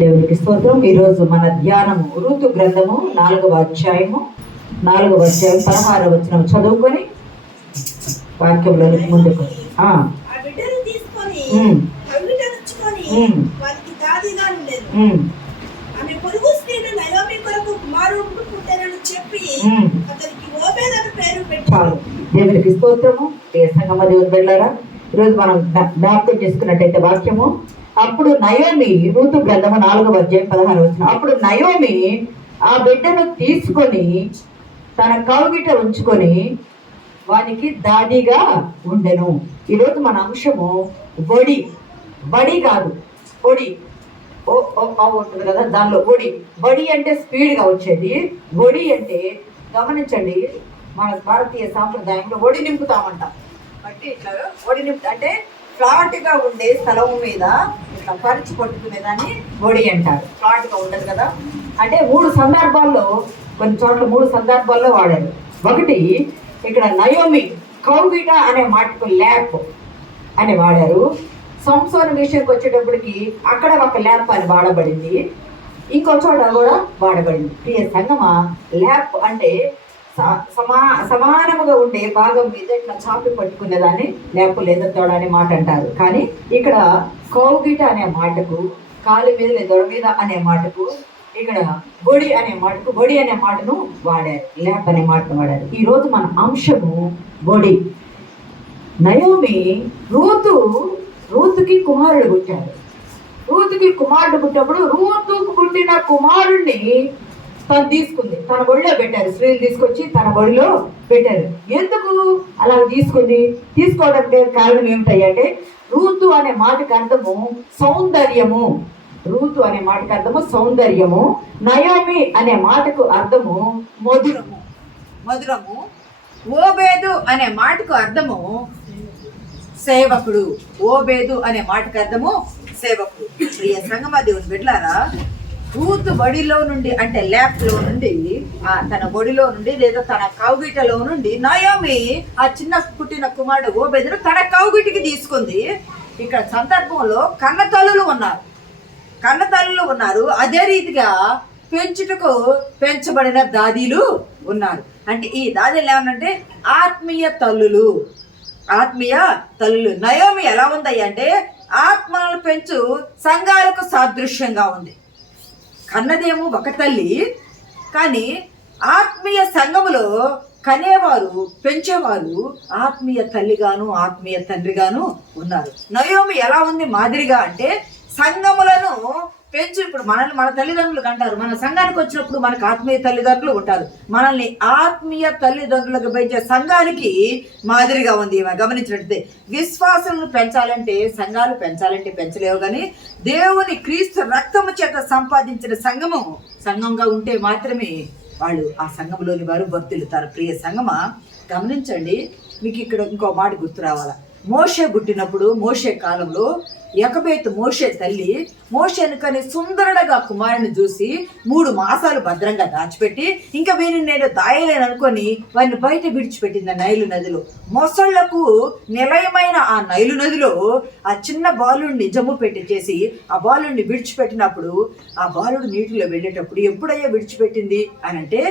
దేవునికి స్తోత్రం. ఈరోజు మన ధ్యానము ఋతు గ్రంథము 4వ అధ్యాయము 16వ వచనం చదువుకొని వాక్యంలోని ముందుకు దేవునికి స్తోత్రము. ఏ సంగమ దేవుని వెళ్ళారా? ఈరోజు మనం జ్ఞాపకం చేసుకున్నట్టయితే వాక్యము, అప్పుడు నయోమి, ఋతు గ్రంథము 4వ అధ్యాయం 16వ వచనం, అప్పుడు నయోమి ఆ బిడ్డను తీసుకొని తన కౌగిట ఉంచుకొని వానికి దాదిగా ఉండెను. ఈరోజు మన అంశము బడి. బడి కాదు, ఒడి. ఉంటుంది కదా, దానిలో ఒడి. బడి అంటే స్పీడ్గా వచ్చేది. ఒడి అంటే గమనించండి, మన భారతీయ సాంప్రదాయంలో ఒడి నింపుతామంటాం. బట్టి ఇట్లా ఒడి నింపు అంటే ఫ్లాట్గా ఉండే స్థలం మీద ఇట్లా పరిచి పట్టుకునే దాన్ని ఒడి అంటారు. ఫ్లాట్గా ఉండదు కదా. అంటే కొన్ని చోట్ల మూడు సందర్భాల్లో వాడారు. ఒకటి, ఇక్కడ నయోమి కౌగిట అనే మాటకు ల్యాప్ అని వాడారు. సంసోను విషయంకి వచ్చేటప్పటికి అక్కడ ఒక ల్యాప్ అని వాడబడింది, ఇంకో చోట కూడా వాడబడింది. ప్రియ సంగమా, ల్యాప్ అంటే సమానముగా ఉండే భాగం మీద ఇట్లా చాపి పట్టుకునేదాన్ని ల్యాప్ లేదా తోడ అనే మాట అంటారు. కానీ ఇక్కడ కౌగిట అనే మాటకు, కాలు మీద లేదా దొడ మీద అనే మాటకు, ఇక్కడ బొడి అనే మాటను వాడారు, ల్యాప్ అనే మాటను వాడారు. ఈరోజు మన అంశము బొడి. నయోమి రూతుకి కుమారుడు పుట్టాడు. రూతుకి కుమారుడు పుట్టినప్పుడు రూతుకు పుట్టిన కుమారుడిని తను తీసుకుంది, తన ఒడిలో పెట్టారు. స్త్రీలు తీసుకొచ్చి తన ఒడిలో పెట్టారు. ఎందుకు అలా తీసుకోవడానికి కారణం ఏమిటంటే, రూతు అనే మాటకు అర్థము సౌందర్యము. రూతు అనే మాటకు అర్థము సౌందర్యము. నయోమి అనే మాటకు అర్థము మధురము. ఓబేదు అనే మాటకు అర్థము సేవకుడు. ఓబేదు అనే మాటకు అర్థము సేవకుడు. ప్రియ సంగమ దేవుని బిడ్డలారా, రూతు బడిలో నుండి అంటే ల్యాప్లో నుండి, తన బడిలో నుండి లేదా తన కౌగిటలో నుండి నయోమి ఆ చిన్న పుట్టిన కుమారుడు ఓబేదును తన కౌగిటికి తీసుకుంది. ఇక్కడ సందర్భంలో కన్నతల్లులు ఉన్నారు. అదే రీతిగా పెంచుటకు పెంచబడిన దాదీలు ఉన్నారు. అంటే ఈ దాదీలు ఏమనంటే ఆత్మీయ తల్లులు. నయోమి ఎలా ఉంది అంటే ఆత్మలను పెంచు సంఘాలకు సాదృశ్యంగా ఉంది. కన్నదేమో ఒక తల్లి, కానీ ఆత్మీయ సంఘములో కనేవారు, పెంచేవారు ఆత్మీయ తల్లిగాను ఆత్మీయ తండ్రిగాను ఉన్నారు. నయోమి ఎలా ఉంది మాదిరిగా అంటే సంఘములను పెంచు. ఇప్పుడు మన తల్లిదండ్రులు అంటారు, మన సంఘానికి వచ్చినప్పుడు మనకు ఆత్మీయ తల్లిదండ్రులు ఉంటారు. మనల్ని ఆత్మీయ తల్లిదండ్రులకు పెంచే సంఘానికి మాదిరిగా ఉంది. గమనించినట్లయితే విశ్వాసాలను పెంచాలంటే, సంఘాలు పెంచాలంటే పెంచలేవు, కానీ దేవుని క్రీస్తు రక్తము చేత సంపాదించిన సంఘంగా ఉంటే మాత్రమే వాళ్ళు ఆ సంఘంలోని వారు వర్తిల్లుతారు. ప్రియ సంఘమా, గమనించండి, మీకు ఇక్కడ ఇంకో మాట గుర్తు రావాలా. మోషే పుట్టినప్పుడు, మోషే కాలంలో యెకోబెతు మోషే తల్లి మోషేను కని సుందరుడుగా కుమారుని చూసి 3 మాసాలు భద్రంగా దాచిపెట్టి, ఇంకా వీరిని నేను దాయలేను అనుకొని వారిని బయట విడిచిపెట్టింది నైలు నదిలో. మొసళ్లకు నిలయమైన ఆ నైలు నదిలో ఆ చిన్న బాలుడిని జమ్ము పెట్టి చేసి ఆ బాలుడిని విడిచిపెట్టినప్పుడు, ఆ బాలుడు నీటిలో వెళ్ళేటప్పుడు ఎప్పుడయ్యా విడిచిపెట్టింది అని అంటే,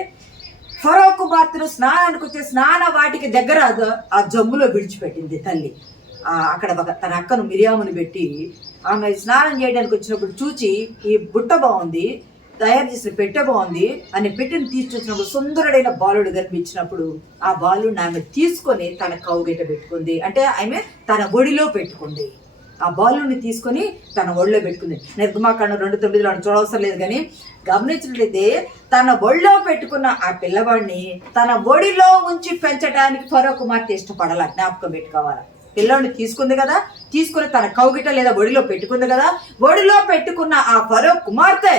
ఫరో కుమార్తెను స్నానానికి వచ్చే స్నాన వాటికి దగ్గర ఆ జమ్ములో విడిచిపెట్టింది తల్లి. అక్కడ తన అక్కను మిరియాముని పెట్టి ఆమె స్నానం చేయడానికి వచ్చినప్పుడు చూచి, ఈ బుట్ట బాగుంది, తయారు చేసిన పెట్టె బాగుంది అని పెట్టెను తీసుకొచ్చినప్పుడు సుందరుడైన బాలుడు కనిపించినప్పుడు ఆ బాలుడిని ఆమె తీసుకొని తన కౌగిట పెట్టుకుంది. అంటే ఆమె తన ఒడిలో పెట్టుకుంది. ఆ బాలుని తీసుకొని తన ఒడిలో పెట్టుకుంది. నిర్గమాకాండం 2:9 చూడవసరం లేదు, కానీ గమనించినట్లయితే తన ఒడిలో పెట్టుకున్న ఆ పిల్లవాడిని తన ఒడిలో ఉంచి పెంచడానికి ఫరో కుమార్తె ఇష్టపడాల. జ్ఞాపకం పెట్టుకోవాలి. పిల్లోడిని తీసుకుంది కదా, తీసుకుని తన కౌగిట లేదా ఒడిలో పెట్టుకుంది కదా, ఒడిలో పెట్టుకున్న ఆ ఫరో కుమార్తె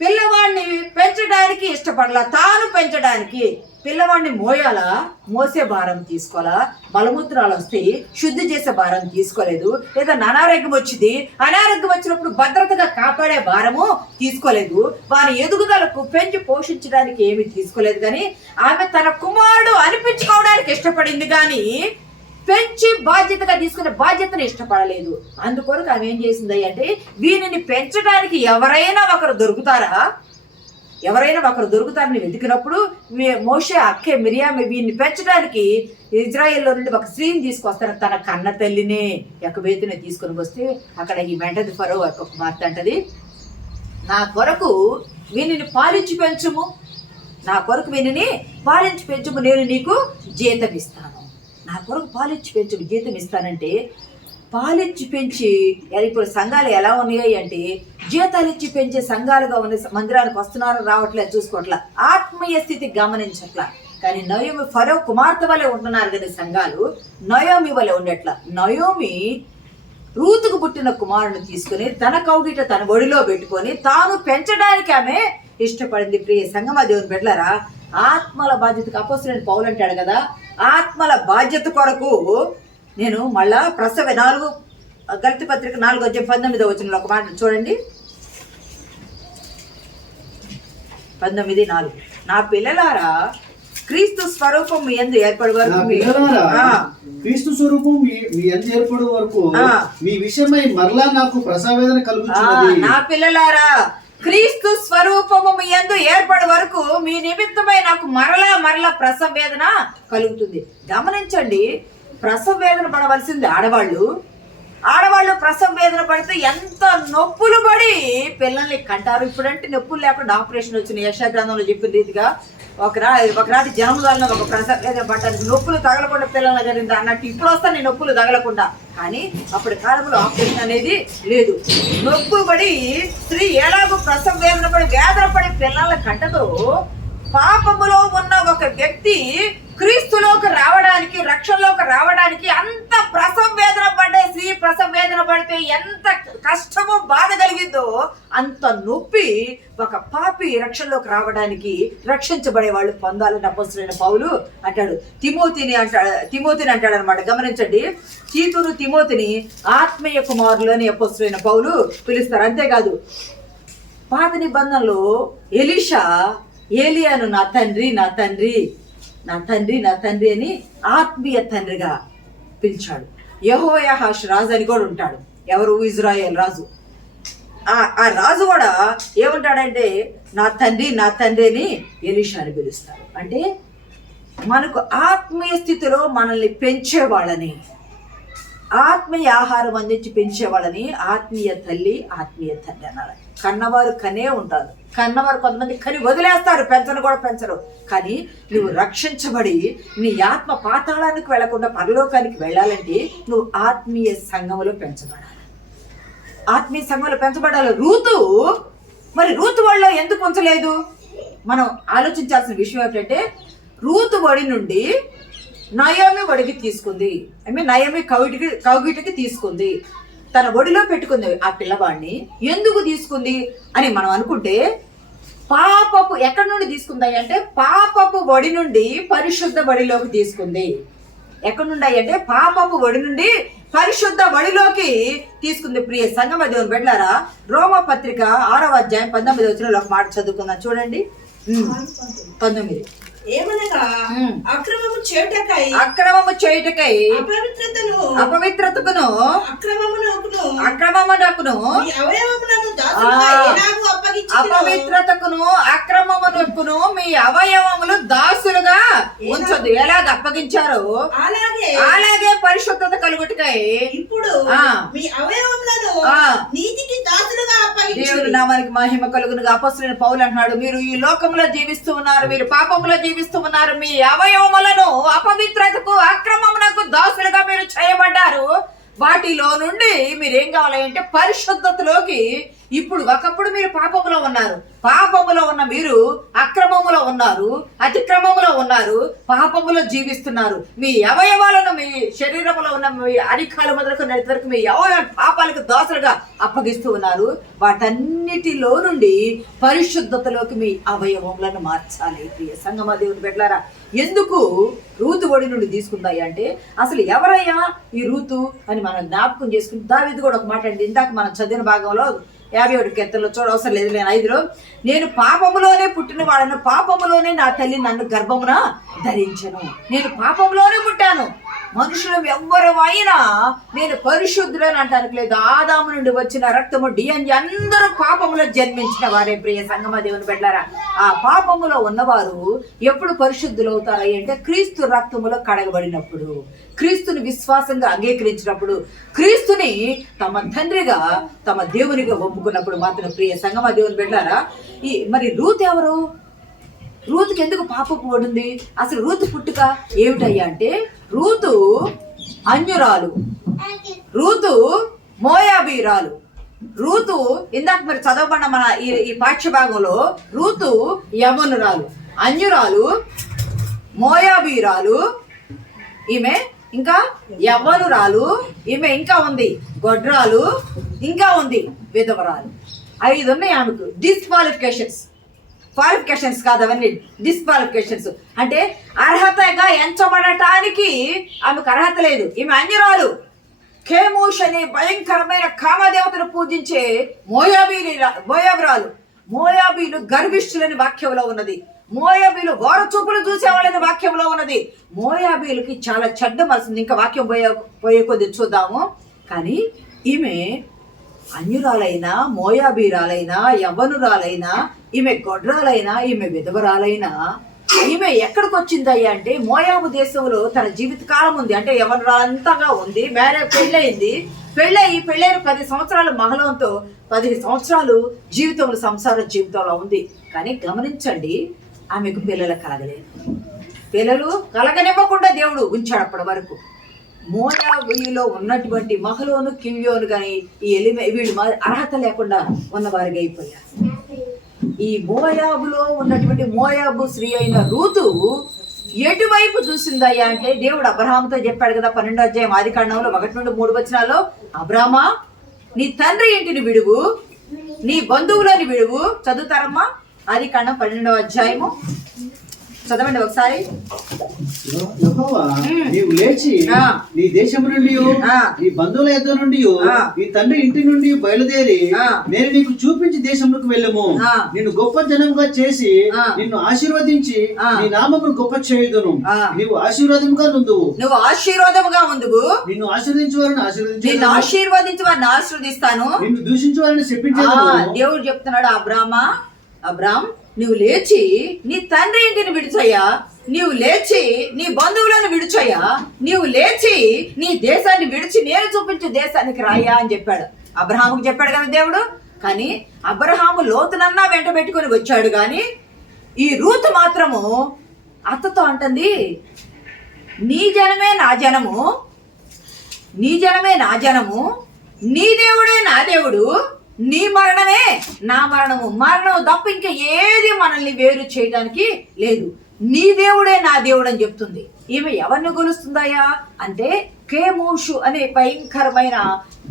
పిల్లవాడిని పెంచడానికి ఇష్టపడాల. తాను పెంచడానికి పిల్లవాడిని మోసే భారం తీసుకోవాలా, మలమూత్రాలు వస్తే శుద్ధి చేసే భారం తీసుకోలేదు, లేదా అనారోగ్యం వచ్చింది, అనారోగ్యం వచ్చినప్పుడు భద్రతగా కాపాడే భారము తీసుకోలేదు, వారి ఎదుగుదలకు పెంచి పోషించడానికి ఏమి తీసుకోలేదు. కానీ ఆమె తన కుమారుడు అనిపించుకోవడానికి ఇష్టపడింది, కానీ పెంచి బాధ్యతగా తీసుకునే బాధ్యతను ఇష్టపడలేదు. అందుకొరకు ఆమె ఏం చేసింది అంటే, వీనిని పెంచడానికి ఎవరైనా ఒకరు దొరుకుతారని వెతికినప్పుడు మోషే అక్కే మిరియామి వీడిని పెంచడానికి ఇజ్రాయెల్లో నుండి ఒక స్త్రీని తీసుకొస్తారు. తన కన్న తల్లినే యొకోబేతునే తీసుకొని వస్తే అక్కడ ఈ వెంటది ఫరో ఒక కుమార్తె అంటది, నా కొరకు వీనిని పాలించి పెంచుము, నేను నీకు జీతం ఇస్తాను. నా కొరకు పాలించి పెంచుము, జీతం ఇస్తానంటే పాలిచ్చి పెంచి, ఇప్పుడు సంఘాలు ఎలా ఉన్నాయి అంటే జీతాలు ఇచ్చి పెంచే సంఘాలుగా ఉన్న మందిరానికి వస్తున్నారు, రావట్లేదు, చూసుకోవట్లా, ఆత్మీయ స్థితి గమనించట్లా. కానీ నయోమి ఫరో కుమార్తె వలె ఉంటున్నారు కదా సంఘాలు, నయోమి వలె ఉండట్లా. నయోమి రూతుకు పుట్టిన కుమారుని తీసుకుని తన కౌగిట తన ఒడిలో పెట్టుకొని తాను పెంచడానికి ఆమె ఇష్టపడింది. ప్రియ సంగమా దేవుని బిడ్డలారా, ఆత్మల బాధ్యతకు అపోస్తలుడైన పౌలు అంటాడు కదా, ఆత్మల బాధ్యత కొరకు నేను మళ్ళా ప్రసవ 4 గలతీ పత్రిక 4:19 ఒక మాట చూడండి. 19:4 నా పిల్లలారా క్రీస్తు స్వరూపం మీ యందు ఏర్పడే వరకు మీ విషయమై మరలా నాకు ప్రసవేదన కలుగుచున్నది. నా పిల్లలారా క్రీస్తు స్వరూపము మీ యందు ఏర్పడే వరకు మీ నిమిత్తమై నాకు మరలా ప్రసవ వేదన కలుగుతుంది. గమనించండి, ప్రసవ వేదన పడవలసింది ఆడవాళ్ళు ప్రసవ వేదన పడితే ఎంత నొప్పులు పడి పిల్లల్ని కంటారు. ఇప్పుడంటే నొప్పులు లేకుండా ఆపరేషన్ వచ్చిన యెషయా గ్రంథంలో చెప్పిన రీతిగా ఒకనాటి జనం వలన ఒక ప్రసవ వేదన పడ్డానికి నొప్పులు తగలకుండా పిల్లలు జరిగింది అన్నట్టు ఇప్పుడు వస్తాను నొప్పులు తగలకుండా. కానీ అప్పటి కాలంలో ఆపరేషన్ అనేది లేదు. నొప్పులు పడి స్త్రీ ఎలాగో ప్రసవ వేదన పడి పిల్లల కంటతో పాపములో ఉన్న ఒక వ్యక్తి క్రీస్తులోకి రావడానికి, రక్షణలోకి రావడానికి అంత ప్రసవ వేదన పడ్డే స్త్రీ ప్రసవ వేదన పడితే ఎంత కష్టమో బాధ కలిగిందో అంత నొప్పి ఒక పాపి రక్షణలోకి రావడానికి, రక్షించబడే వాళ్ళు పొందాలని అపోస్తలుడైన పౌలు అంటాడు. తిమోతిని అంటాడు అనమాట. గమనించండి, తీతును తిమోతిని ఆత్మీయ కుమారులు అని అపోస్తలుడైన పౌలు పిలుస్తారు. అంతేకాదు పాత నిబంధనలో ఎలీషా ఏలియాను నా తండ్రి అని ఆత్మీయ తండ్రిగా పిలిచాడు. యెహోయాహాషు రాజు అని కూడా ఉంటాడు. ఎవరు? ఇజ్రాయేల్ రాజు. ఆ రాజు కూడా ఏమంటాడంటే నా తండ్రి అని ఎలీషాని పిలుస్తాడు. అంటే మనకు ఆత్మీయ స్థితిలో మనల్ని పెంచేవాళ్ళని, ఆత్మీయ ఆహారం అందించి పెంచేవాళ్ళని ఆత్మీయ తల్లి, ఆత్మీయ తండ్రి అన్నారు. కన్నవారు కనే ఉంటారు. కన్నవారు కొంతమంది కని వదిలేస్తారు, పెంచను కూడా పెంచరు. కానీ నువ్వు రక్షించబడి నీ ఆత్మ పాతాళానికి వెళ్లకుండా పరలోకానికి వెళ్ళాలంటే నువ్వు ఆత్మీయ సంఘములో పెంచబడాలి. రూతు వాళ్ళలో ఎందుకు ఉంచలేదు? మనం ఆలోచించాల్సిన విషయం ఏంటంటే, రూతు వడి నుండి నయోమి వడికి తీసుకుంది. నయోమి కౌగిటికి తీసుకుంది, తన ఒడిలో పెట్టుకుంది. ఆ పిల్లవాడిని ఎందుకు తీసుకుంది అని మనం అనుకుంటే, పాపపు ఎక్కడి నుండి తీసుకుంది అంటే పాపపు ఒడి నుండి పరిశుద్ధ ఒడిలోకి తీసుకుంది. ఎక్కడి నుండి అంటే పాపపు ఒడి నుండి పరిశుద్ధ ఒడిలోకి తీసుకుంది. ప్రియ సంగమ దేవుని బిడ్డలారా, రోమా పత్రిక 6:19 ఒక మాట చదువుకుందాం చూడండి. 19 ఏమనగా అక్రమము చేయుటకై అపవిత్రతకును అక్రమమునకును అపవిత్రతకును అక్రమమునకును మీ అవయవములు దాసులుగా ఉంచదు. ఎలాగ అప్పగించారో అలాగే పరిశుద్ధత కలుగుటకై ఇప్పుడు మీ అవయవములను నీతికి దాసులుగా అప్పగించు. దేవుని నామానికి మహిమ కలుగునుగా. అపోస్తలుడైన పౌలు అంటున్నాడు, మీరు ఈ లోకంలో జీవిస్తూ ఉన్నారు, మీరు పాపంలో జీవిస్తూ ఉన్నారు, మీ అవయవములను అపవిత్రతకు అక్రమమునకు దాసులుగా మీరు చేయబడ్డారు. వాటిలో నుండి మీరేం కావాలంటే పరిశుద్ధతలోకి. ఇప్పుడు ఒకప్పుడు మీరు పాపములో ఉన్నారు, పాపములో ఉన్న మీరు అక్రమములో ఉన్నారు, అతిక్రమములో ఉన్నారు, పాపములో జీవిస్తున్నారు. మీ అవయవాలను మీ శరీరంలో ఉన్న మీ అరికాల మొదలకు నెత్తి వరకు మీ పాపాలకు దోసలుగా అప్పగిస్తూ ఉన్నారు. వాటన్నిటిలో నుండి పరిశుద్ధతలోకి మీ అవయవములను మార్చాలి. ప్రియ సంగమ దేవుని బిడ్డలారా, ఎందుకు రూతు ఒడి నుండి తీసుకుందాయి అంటే, అసలు ఎవరయ్యా ఈ రూతు అని మనం జ్ఞాపకం చేసుకుని, దావీదు కూడా ఒక మాట అండి, ఇందాక మనం చదివిన భాగంలో 51 కీర్తనలో చూడవసరం లేదు, నేను 5లో, నేను పాపములోనే పుట్టిన వాడను, పాపములోనే నా తల్లి నన్ను గర్భమున ధరించను. నేను పాపంలోనే పుట్టాను, మనుషులు ఎవ్వరమైనా నేను పరిశుద్ధులని అంటానికి లేదు. ఆదాము నుండి వచ్చిన రక్తము డిఎన్ఏ అందరూ పాపములో జన్మించిన వారే ప్రియ సంగమ దేవుని బిడ్డలారా. ఆ పాపములో ఉన్నవారు ఎప్పుడు పరిశుద్ధులు అవుతారు అంటే క్రీస్తు రక్తములో కడగబడినప్పుడు, క్రీస్తుని విశ్వాసంగా అంగీకరించినప్పుడు, క్రీస్తుని తమ తండ్రిగా తమ దేవునిగా ఒప్పుకున్నప్పుడు మాత్రం ప్రియ సంగమ దేవుని బిడ్డలారా. మరి రూత్ ఎవరు? రూతుకి ఎందుకు పాపపు పడింది? అసలు రూతు పుట్టుక ఏమిటయ్యా అంటే రూతు అన్యురాలు, రూతు మోయాబీరాలు. రూతు ఇందాక మరి చదవబడిన మన ఈ పాఠ్య భాగంలో రూతు యవ్వనురాలు, అన్యురాలు, మోయాబీరాలు ఈమె, ఇంకా యవ్వనురాలు ఈమె, ఇంకా ఉంది గొడ్రాలు, ఇంకా ఉంది విధవరాలు. 5 ఉన్నాయి ఆమెకు. క్వాలిఫికేషన్స్ కాదు అవన్నీ, డిస్క్వాలిఫికేషన్స్. అంటే అర్హతగా ఎంచబడటానికి ఆమెకు అర్హత లేదు. ఈమె అన్యురాలు. ఖేమోష్ అనే భయంకరమైన కామదేవతను పూజించే మోయాబీరాలు. మోయాబీలు గర్విష్ఠులని వాక్యంలో ఉన్నది. మోయాబీలు వార చూపులు చూసేవాళ్ళని వాక్యంలో ఉన్నది. మోయాబీలకి చాలా చెడ్డ మనసు. ఇంకా వాక్యం పోయే కొద్ది చూద్దాము. కానీ ఈమె అన్యురాలైనా, మోయాబీరాలైనా, యవ్వనురాలైనా, ఈమె గొడ్రాలైనా, ఈమె విధవరాలైనా ఈమె ఎక్కడికి వచ్చిందయ్యా అంటే మోయాబు దేశంలో తన జీవితకాలం ఉంది. అంటే యవ్వనురాలంతగా ఉంది. పెళ్ళయింది. పెళ్ళైన 10 సంవత్సరాల మహలంతో 15 సంవత్సరాలు జీవితంలో సంసార జీవితంలో ఉంది. కానీ గమనించండి, ఆమెకు పిల్లలు కలగలేదు. పిల్లలు కలగనివ్వకుండా దేవుడు ఉంచాడు అప్పటి వరకు. మోయాబీలో ఉన్నటువంటి మహలోను, కివ్యోను కానీ వీళ్ళు అర్హత లేకుండా ఉన్నవారిగా అయిపోయారు. ఈ మోయాబులో ఉన్నటువంటి మోయాబు స్త్రీ అయిన రూతు ఎటువైపు చూసిందయ్యా అంటే దేవుడు అబ్రహాముతో చెప్పాడు కదా 12వ అధ్యాయం ఆదికాండంలో 1 నుండి 3 వచనాల్లో, అబ్రామా నీ తండ్రి ఇంటిని విడువు, నీ బంధువులని విడువు. చదువుతారమ్మా ఆదికాండం 12వ అధ్యాయము చదవండి ఒకసారి. యెహోవా నీవు లేచి నీ దేశము నుండి నీ బంధువుల యొద్ద నుండి నీ తండ్రి ఇంటి నుండి బయలుదేరి నేను నీకు చూపించి దేశంలోకి వెళ్ళము. నిన్ను గొప్ప జనముగా చేసి నిన్ను ఆశీర్వదించి నీ నామమును గొప్ప చేయుదును. నీవు ఆశీర్వాదముగా నుందువు. నువ్వు ఆశీర్వాదముగా ఉందువు. నిన్ను ఆశీర్వదించు వారిని ఆశీర్వదిస్తాను. నిన్ను దూషించు వారిని చెప్పించాను. దేవుడు చెప్తున్నాడు, అబ్రామ్ నువ్వు లేచి నీ తండ్రి ఇంటిని విడిచయ్యా, నీవు లేచి నీ బంధువులను విడిచయ్యా, నీవు లేచి నీ దేశాన్ని విడిచి నేను చూపించు దేశానికి రాయా అని చెప్పాడు. అబ్రహాముకు చెప్పాడు కదా దేవుడు. కానీ అబ్రహాము లోతునన్నా వెంట పెట్టుకొని వచ్చాడు. కానీ ఈ రూతు మాత్రము అత్తతో అంటుంది, నీ జనమే నా జనము, నీ జనమే నా జనము, నీ దేవుడే నా దేవుడు, నీ మరణమే నా మరణము. మరణం తప్ప ఇంకా ఏది మనల్ని వేరు చేయడానికి లేదు. నీ దేవుడే నా దేవుడు అని చెప్తుంది. ఈమె ఎవరిని గొలుస్తుందయ్యా అంటే కేమోషు అనే భయంకరమైన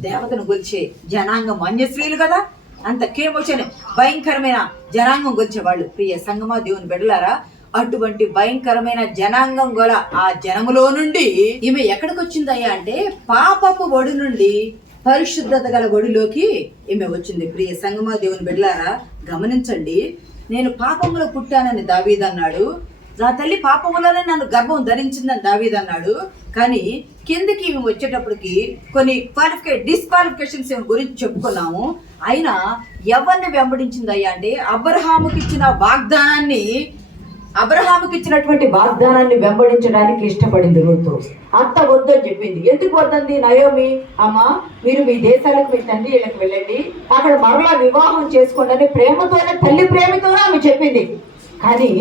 దేవతను గొలిచే జనాంగం. అన్యస్త్రీలు కదా, అంత కేమోషు అనే భయంకరమైన జనాంగం గొలిచేవాళ్ళు. ప్రియ సంగమా దేవుని బిడ్డలారా, అటువంటి భయంకరమైన జనాంగం గల ఆ జనములో నుండి ఈమె ఎక్కడికి వచ్చిందయ్యా అంటే పాపపు ఒడి నుండి పరిశుద్ధత గల ఒడిలోకి ఈమె వచ్చింది. ప్రియ సంగమా దేవుని బిడ్డలారా, గమనించండి. నేను పాపములో పుట్టానని దావీదు అన్నాడు. నా తల్లి పాపములోనే నన్ను గర్భం ధరించిందని దావీదు అన్నాడు. కానీ కిందకి ఈమె వచ్చేటప్పటికి కొన్ని డిస్క్వాలిఫికేషన్స్ గురించి చెప్పుకున్నాము. అయినా ఎవరిని వెంబడించిందయ్యా అంటే అబ్రహాముకి ఇచ్చినటువంటి వాగ్దానాన్ని వెంబడించడానికి ఇష్టపడింది రూతు. అత్త వద్దని చెప్పింది. ఎందుకు వద్దంది? నయోమి, అమ్మ మీరు మీ దేశాలకు మీ తండ్రి ఇళ్ళకి వెళ్ళండి, అక్కడ మరలా వివాహం చేసుకోండి ప్రేమతోనే, తల్లి ప్రేమతోనే ఆమె చెప్పింది. కానీ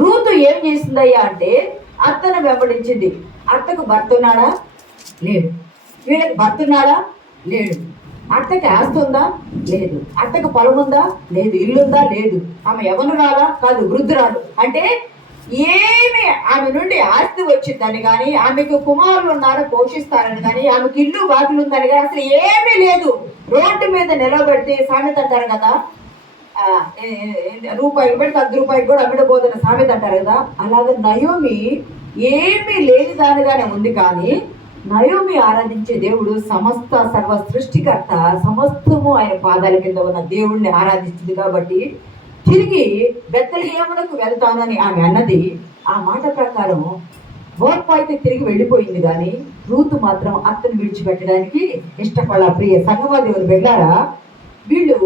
రూతు ఏం చేసిందయ్యా అంటే అత్తను వెంబడించింది. అత్తకు భర్త ఉన్నాడా? లేడు. వీళ్ళకి భర్త ఉన్నాడా? లేడు. అత్తకి ఆస్తి ఉందా? లేదు. అత్తకు పొలం ఉందా? లేదు. ఇల్లుందా? లేదు. ఆమె యవ్వనురాలా? కాదు, వృద్ధురాలు. అంటే ఏమి ఆమె నుండి ఆస్తి వచ్చిందని కానీ, ఆమెకు కుమారులు ఉన్నారో పోషిస్తారని కానీ, ఆమెకు ఇల్లు వాకిలు ఉందని కానీ అసలు ఏమీ లేదు. రోడ్డు మీద నిలబెడితే సామెత అంటారు కదా, రూపాయికి పెడితే 10 రూపాయకి కూడా అమ్మిడబోతున్న సామెత అంటారు కదా. అలాగే నయోమి ఏమీ లేని దానిగానే ఉంది. కానీ నయోమి ఆరాధించే దేవుడు సమస్త సర్వ సృష్టికర్త, సమస్తము ఆయన పాదాల కింద ఉన్న దేవుణ్ణి ఆరాధిస్తుంది. కాబట్టి తిరిగి బెత్లెహేమునకు వెళ్తానని ఆమె అన్నది. ఆ మాట ప్రకారం ఓర్ప అయితే తిరిగి వెళ్ళిపోయింది, కానీ రూతు మాత్రం అత్తను విడిచిపెట్టడానికి ఇష్టపడ. ప్రియ సంగవాదేవులు వెళ్ళారా, వీళ్ళు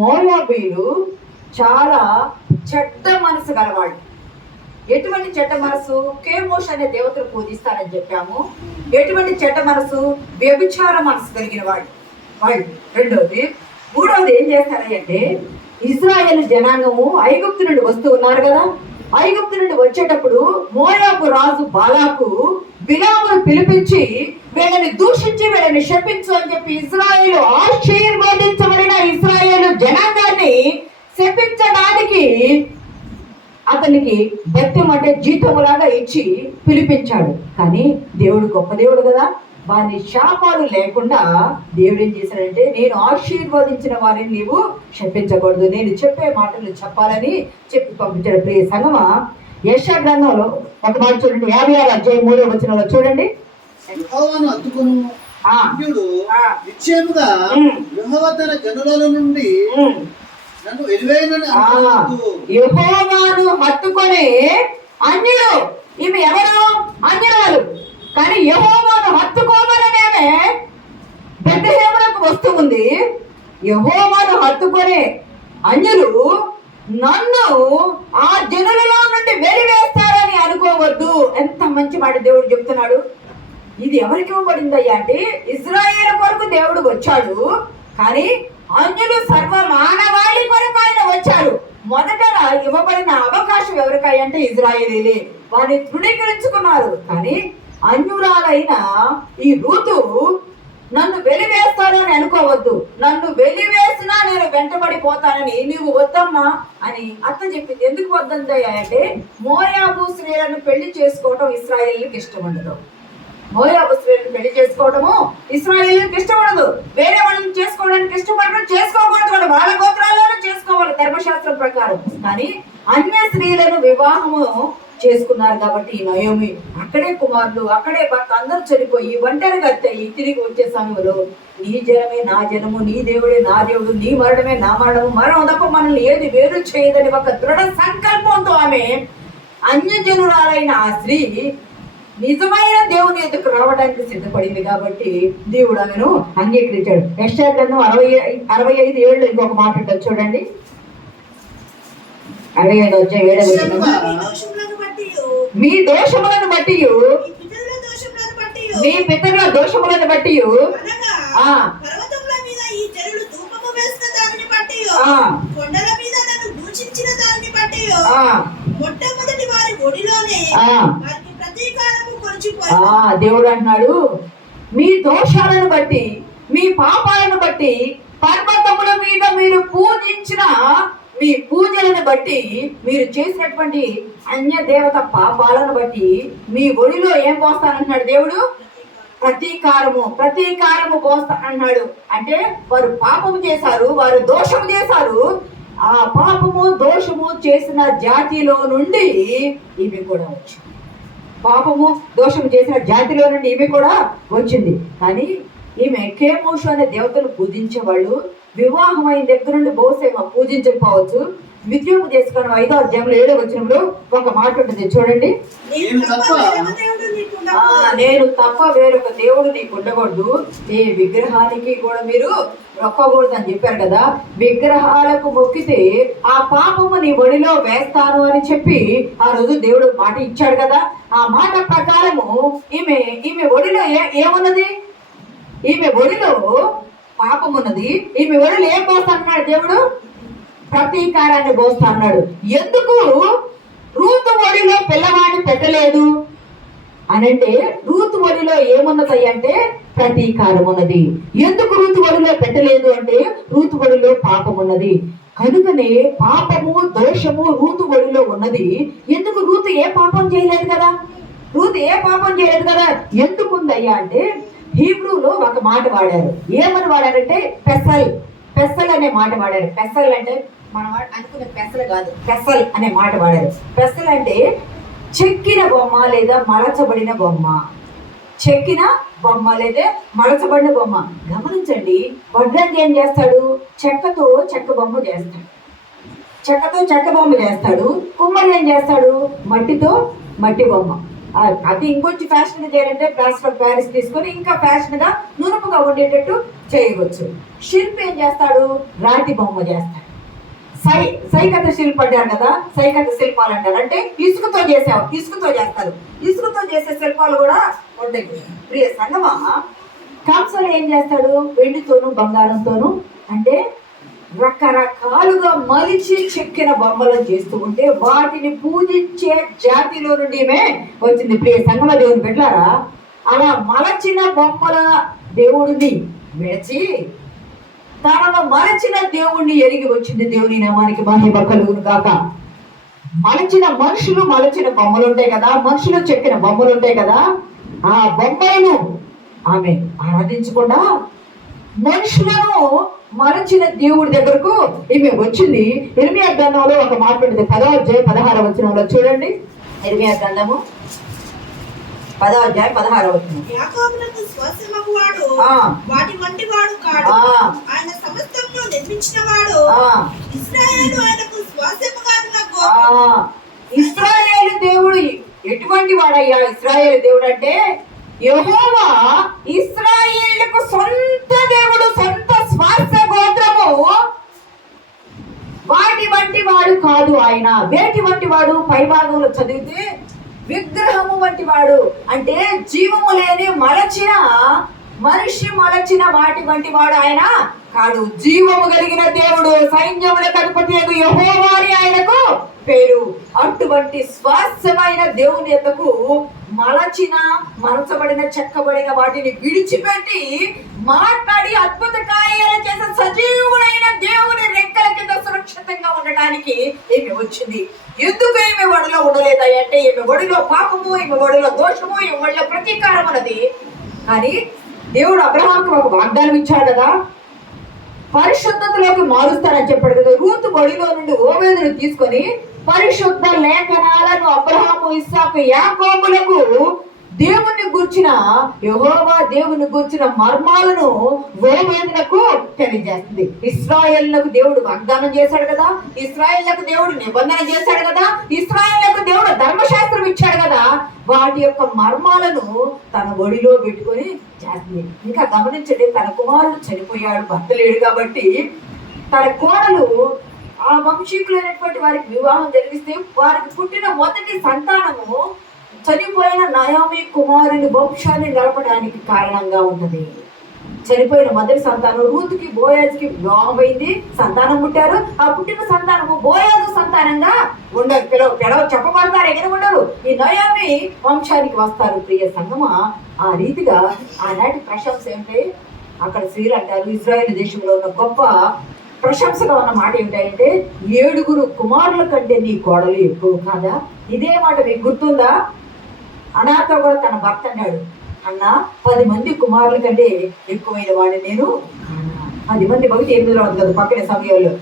మోయాబీలు చాలా చెడ్డ మనసు గలవాళ్ళు. ఎటువంటి చెడ్డ మనసు? కేమోష్ అనే దేవతను పూజిస్తారని చెప్పాము. ఎటువంటి చెడ్డ మనసు? వ్యభిచార మనసు కలిగిన వాళ్ళు. రెండోది. మూడవది ఏం చేస్తారంటే, ఇశ్రాయేలు జనాంగము ఐగుప్తు నుండి వస్తూ ఉన్నారు కదా, ఐగుప్తు నుండి వచ్చేటప్పుడు మోయాబు రాజు బాలాకు బిలామును పిలిపించి వీళ్ళని దూషించి వీళ్ళని శపించు అని చెప్పి ఇశ్రాయేలు ఆశీర్వదించబడిన ఇశ్రాయేలు జనాంగాన్ని శపించడానికి అతనికి బెత్తం అంటే జీతములాగా ఇచ్చి పిలిపించాడు. కానీ దేవుడు గొప్ప దేవుడు కదా, వాని శాపాలు లేకుండా దేవుడు ఏం చేశాడంటే, నేను ఆశీర్వదించిన వారిని నీవు శపించకూడదు, నేను చెప్పే మాటలు చెప్పాలని చెప్పి పంపించాడు. ప్రియ సంగమా, యెషయా గ్రంథంలో ఒక మాట చూడండి, 56 అధ్యాయం 3వ వచనంలో చూడండి. యెహోవాను హత్తుకొను అన్యుడు నిశ్చయముగా యెహోవా తన జనుల నుండి నన్ను వెలివేయనని అనుకోవద్దు. యెహోవాను హత్తుకొని అన్యుడు, ఈమె ఎవరు? అన్యురాలు. కానీ యెహోవాను హత్తుకోవాలనేమే బెత్లెహేమునకు వస్తూ ఉంది. యెహోవాను హత్తుకొని అన్యులు నన్ను ఆ జనులలో నుండి వెలివేస్తారని అనుకోవద్దు. ఎంత మంచి మాట దేవుడు చెప్తున్నాడు. ఇది ఎవరికి ఇవ్వబడిందయ్యా అంటే, ఇశ్రాయేలు కొరకు దేవుడు వచ్చాడు, కానీ అన్యులు సర్వ మానవాళి కొరకు ఆయన వచ్చారు. మొదట ఇవ్వబడిన అవకాశం ఎవరికాయ అంటే ఇశ్రాయేలీలే, వారిని తృణీకరించుకున్నారు. కానీ అన్యురాలైన ఈ రూతు నన్ను వెలివేస్తాను అని అనుకోవద్దు, నన్ను వెలివేసినా నేను వెంటబడిపోతానని నీవు వద్దమ్మా అని అత్త చెప్పింది. ఎందుకు వద్దందయ్యా అంటే, మోయాబు స్త్రీలను పెళ్లి చేసుకోవడం ఇశ్రాయేలుకి ఇష్టం ఉండదు. మోయాబు స్త్రీలను పెళ్లి చేసుకోవడము ఇశ్రాయేలుకి ఇష్టం ఉండదు. వేరే వాళ్ళని చేసుకోవడానికి ఇష్టపడడం, చేసుకోకూడదు, వాళ్ళు వాళ్ళ గోత్రాలను చేసుకోవాలి ధర్మశాస్త్రం ప్రకారం. కానీ అన్య స్త్రీలను వివాహము చేసుకున్నారు కాబట్టి నయోమి అక్కడే కుమారులు, అక్కడే భర్త, అందరూ చనిపోయి ఒంటరిగా తిరిగి వచ్చే సమయంలో, నీ జనమే నా జనము, నీ దేవుడే నా దేవుడు, నీ మరణమే నా మరణము, మరణం తప్ప మనల్ని ఏది వేరు చేయదని ఒక దృఢ సంకల్పంతో ఆమె అన్యజనురాలైన ఆ స్త్రీ నిజమైన దేవుని ఎదుకు రావడానికి సిద్ధపడింది. కాబట్టి దేవుడు ఆమెను అంగీకరించాడు. యెషయా గ్రంథం 65:7 ఇంకొక మాట ఉంటుంది చూడండి. 65 అధ్యాయం 7వ వచనం. మీ దోషములను బట్టి, మీ పితరుల దోషములను బట్టి, దేవుడు అంటున్నాడు, మీ దోషాలను బట్టి, మీ పాపాలను బట్టి, పర్వతముల మీద మీరు పూజించిన మీ పూజలను బట్టి, మీరు చేసినటువంటి అన్య దేవత పాపాలను బట్టి మీ ఒడిలో ఏం పోస్తానంటున్నాడు దేవుడు? ప్రతీకారము పోస్తానంటున్నాడు. అంటే వారు పాపము చేశారు, వారు దోషము చేశారు. ఆ పాపము దోషము చేసిన జాతిలో నుండి ఈమె కూడా వచ్చింది. పాపము దోషము చేసిన జాతిలో నుండి ఈమె కూడా వచ్చింది. కానీ ఈమె కేమోషు అనే దేవతలు పూజించేవాళ్ళు. వివాహం అయిన దగ్గర నుండి బహుశా పూజించకపోవచ్చు. ద్వితీయోపదేశకాండం 5వ అధ్యాయంలో 7వ వచనంలో ఒక మాట ఉంటుంది చూడండి. నేను తప్ప వేరొక దేవుడు నీకు ఉండకూడదు, ఏ విగ్రహానికి కూడా మీరు మొక్కకూడదు అని చెప్పారు కదా. విగ్రహాలకు మొక్కితే ఆ పాపము నీ ఒడిలో వేస్తాను అని చెప్పి ఆ రోజు దేవుడు మాట ఇచ్చాడు కదా. ఆ మాట ప్రకారము ఈమె ఒడిలో ఏమున్నది? ఈమె ఒడిలో పాపం ఉన్నది. ఈమె ఒడిలో ఏం పోస్తా అన్నాడు దేవుడు? ప్రతీకారాన్ని పోస్తా అన్నాడు. ఎందుకు రూతు ఒడిలో పిల్లవాడిని పెట్టలేదు అనంటే, రూతు ఒడిలో ఏమున్నది అంటే ప్రతీకారం ఉన్నది. ఎందుకు రూతు ఒడిలో పెట్టలేదు అంటే, రూతు ఒడిలో పాపం ఉన్నది. కనుకనే పాపము దోషము రూతు ఒడిలో ఉన్నది. ఎందుకు? రూతు ఏ పాపం చేయలేదు కదా. ఎందుకుందయ్యా అంటే, హీబ్రూలో ఒక మాట వాడారు. ఏమని వాడారంటే పెసల్ అనే మాట వాడారు. పెసల్ అంటే మనం అనుకునే పెసలు కాదు, పెసల్ అనే మాట వాడారు. పెసల్ అంటే చెక్కిన బొమ్మ లేదా మలచబడిన బొమ్మ. చెక్కిన బొమ్మ లేదా మలచబడిన బొమ్మ. గమనించండి, వడ్రంగి ఏం చేస్తాడు? చెక్కతో చెక్క బొమ్మ చేస్తాడు. కుమ్మరి ఏం చేస్తాడు? మట్టితో మట్టి బొమ్మ. అది ఇంకొంచెం ఫ్యాషన్ చేయాలంటే ప్లాస్టర్ ఆఫ్ ప్యారిస్ తీసుకొని ఇంకా ఫ్యాషన్ గా నునుపుగా ఉండేటట్టు చేయవచ్చు. శిల్పి ఏం చేస్తాడు? రాతి బొమ్మ చేస్తాడు. సైకత శిల్పి అంటారు కదా, సైకత శిల్పాలు అంటారు. అంటే ఇసుకతో చేస్తారు. ఇసుకతో చేసే శిల్పాలు కూడా ఉంటాయి. ప్రియ సంగమా, కంసలు ఏం చేస్తాడు? వెండితోనూ బంగారంతోనూ అంటే రకరకాలుగా మలిచి చెక్కిన బొమ్మలను చేస్తూ ఉంటే వాటిని పూజించే జాతిలో నుండి వచ్చింది. ప్రియ సంగమ దేవుని బిడ్డలారా, అలా మలచిన బొమ్మల దేవుడిని విడిచి తనను మలచిన దేవుణ్ణి ఎరిగి వచ్చింది. దేవుని నామానికి మహిమ కలుగును గాక. మలచిన మనుషులు మలచిన బొమ్మలు ఉంటాయి కదా, మనుషులు చెక్కిన బొమ్మలు ఉంటాయి కదా, ఆ బొమ్మలను ఆమె ఆరాధించకుండా మనుషులను మలచిన దేవుడి దగ్గరకు ఈమె వచ్చింది. ఇర్మియా గ్రంథంలో ఒక మాట ఉంటుంది, 10వ అధ్యాయం 16వ వచనంలో చూడండి. ఇర్మియా గ్రంథము 10వ అధ్యాయం 16వ వచనం. యాకోబునకు స్వస్థమగువాడు వాటి వంటి వాడు కాడు, ఆయన సమస్తమును నిర్మించినవాడు, ఇశ్రాయేలు ఆయనకు స్వాస్థ్యముగానున్నగు. ఇశ్రాయేలు దేవుడు ఎటువంటి వాడయ్యా? ఇశ్రాయేలు దేవుడు అంటే యెహోవా ఇశ్రాయేలుకు సొంత దేవుడు, సొంత స్వాస్థ గోత్రము. వాటి వంటి వాడు కాదు ఆయన. వేటి వంటి వాడు? పై భాగంలో చదివితే విగ్రహము వంటి వాడు అంటే జీవము లేని మలచిన మనిషి మలచిన వాటి వంటి వాడు ఆయన కాడు. జీవము కలిగిన దేవుడు, సైన్యములకు అధిపతి యెహోవా అని ఆయనకు పేరు. అటువంటి స్వాస్థ్యమైన దేవుని యొద్దకు మలచబడిన చెక్కబడిన వాటిని విడిచిపెట్టి మాట్లాడి అద్భుత కార్యాలు చేసే సజీవుడైన దేవుని రెక్కల కింద సురక్షితంగా ఉండటానికి ఈమె వచ్చింది. ఎందుకు ఈమె ఒడిలో ఉండలేదా అంటే ఈమె ఒడిలో పాపము, ఈమె ఒడిలో దోషము, ఈమె ఒడిలో ప్రతీకారం అన్నది. కానీ దేవుడు అబ్రహాంకు ఒక వాగ్దానం ఇచ్చాడు కదా, పరిశుద్ధతలోకి మారుస్తానని చెప్పాడు కదా. రూతు బడిలో నుండి ఓబేదును తీసుకొని పరిశుద్ధ లేఖనాలను అబ్రహాము, ఇస్సాకు, యాకోబులకు దేవుని గూర్చిన యెహోవా దేవుని గూర్చిన మర్మాలను ఓబేదునకు తెలియజేస్తుంది. ఇశ్రాయేలులకు దేవుడు వాగ్దానం చేశాడు కదా, ఇశ్రాయేలులకు దేవుడు నిబంధన చేశాడు కదా, ఇశ్రాయేలులకు దేవుడు ధర్మశాస్త్రం ఇచ్చాడు కదా. వాటి యొక్క మర్మాలను తన ఒడిలో పెట్టుకొని చేస్తుంది. ఇంకా గమనించండి, తన కుమారుడు చనిపోయాడు, భర్త లేడు కాబట్టి తన కోడలు ఆ వంశీకులైనటువంటి వారికి వివాహం జరిగిస్తే వారికి పుట్టిన మొదటి సంతానము చనిపోయిన నయోమి కుమారుని వంశాన్ని నడపడానికి కారణంగా ఉన్నది. చనిపోయిన మొదటి సంతానం రూతుకి బోయాజుకి వివాహం అయింది, సంతానం పుట్టారు. ఆ పుట్టిన సంతానము బోయాజు సంతానంగా చెప్పబడతారు, ఎక్కడ ఉండరు, ఈ నయోమి వంశానికి వస్తారు. ప్రియ సంగమా, ఆ రీతిగా ఆనాటి ప్రశంస ఏంటంటే అక్కడ స్త్రీలు అంటారు, ఇజ్రాయేల్ దేశంలో ఉన్న గొప్ప ప్రశంసగా ఉన్న మాట ఏమిటంటే 7 కుమారుల కంటే నీ కోడలు ఎక్కువ కాదా. ఇదే మాట మీకు గుర్తుందా? అనాథ కూడా తన భర్త అన్నాడు, అన్న 10 మంది కుమారుల కంటే ఎక్కువైన వాడిని నేను 10 మంది బయట 8 ఉంది కదా పక్కన సమయంలో,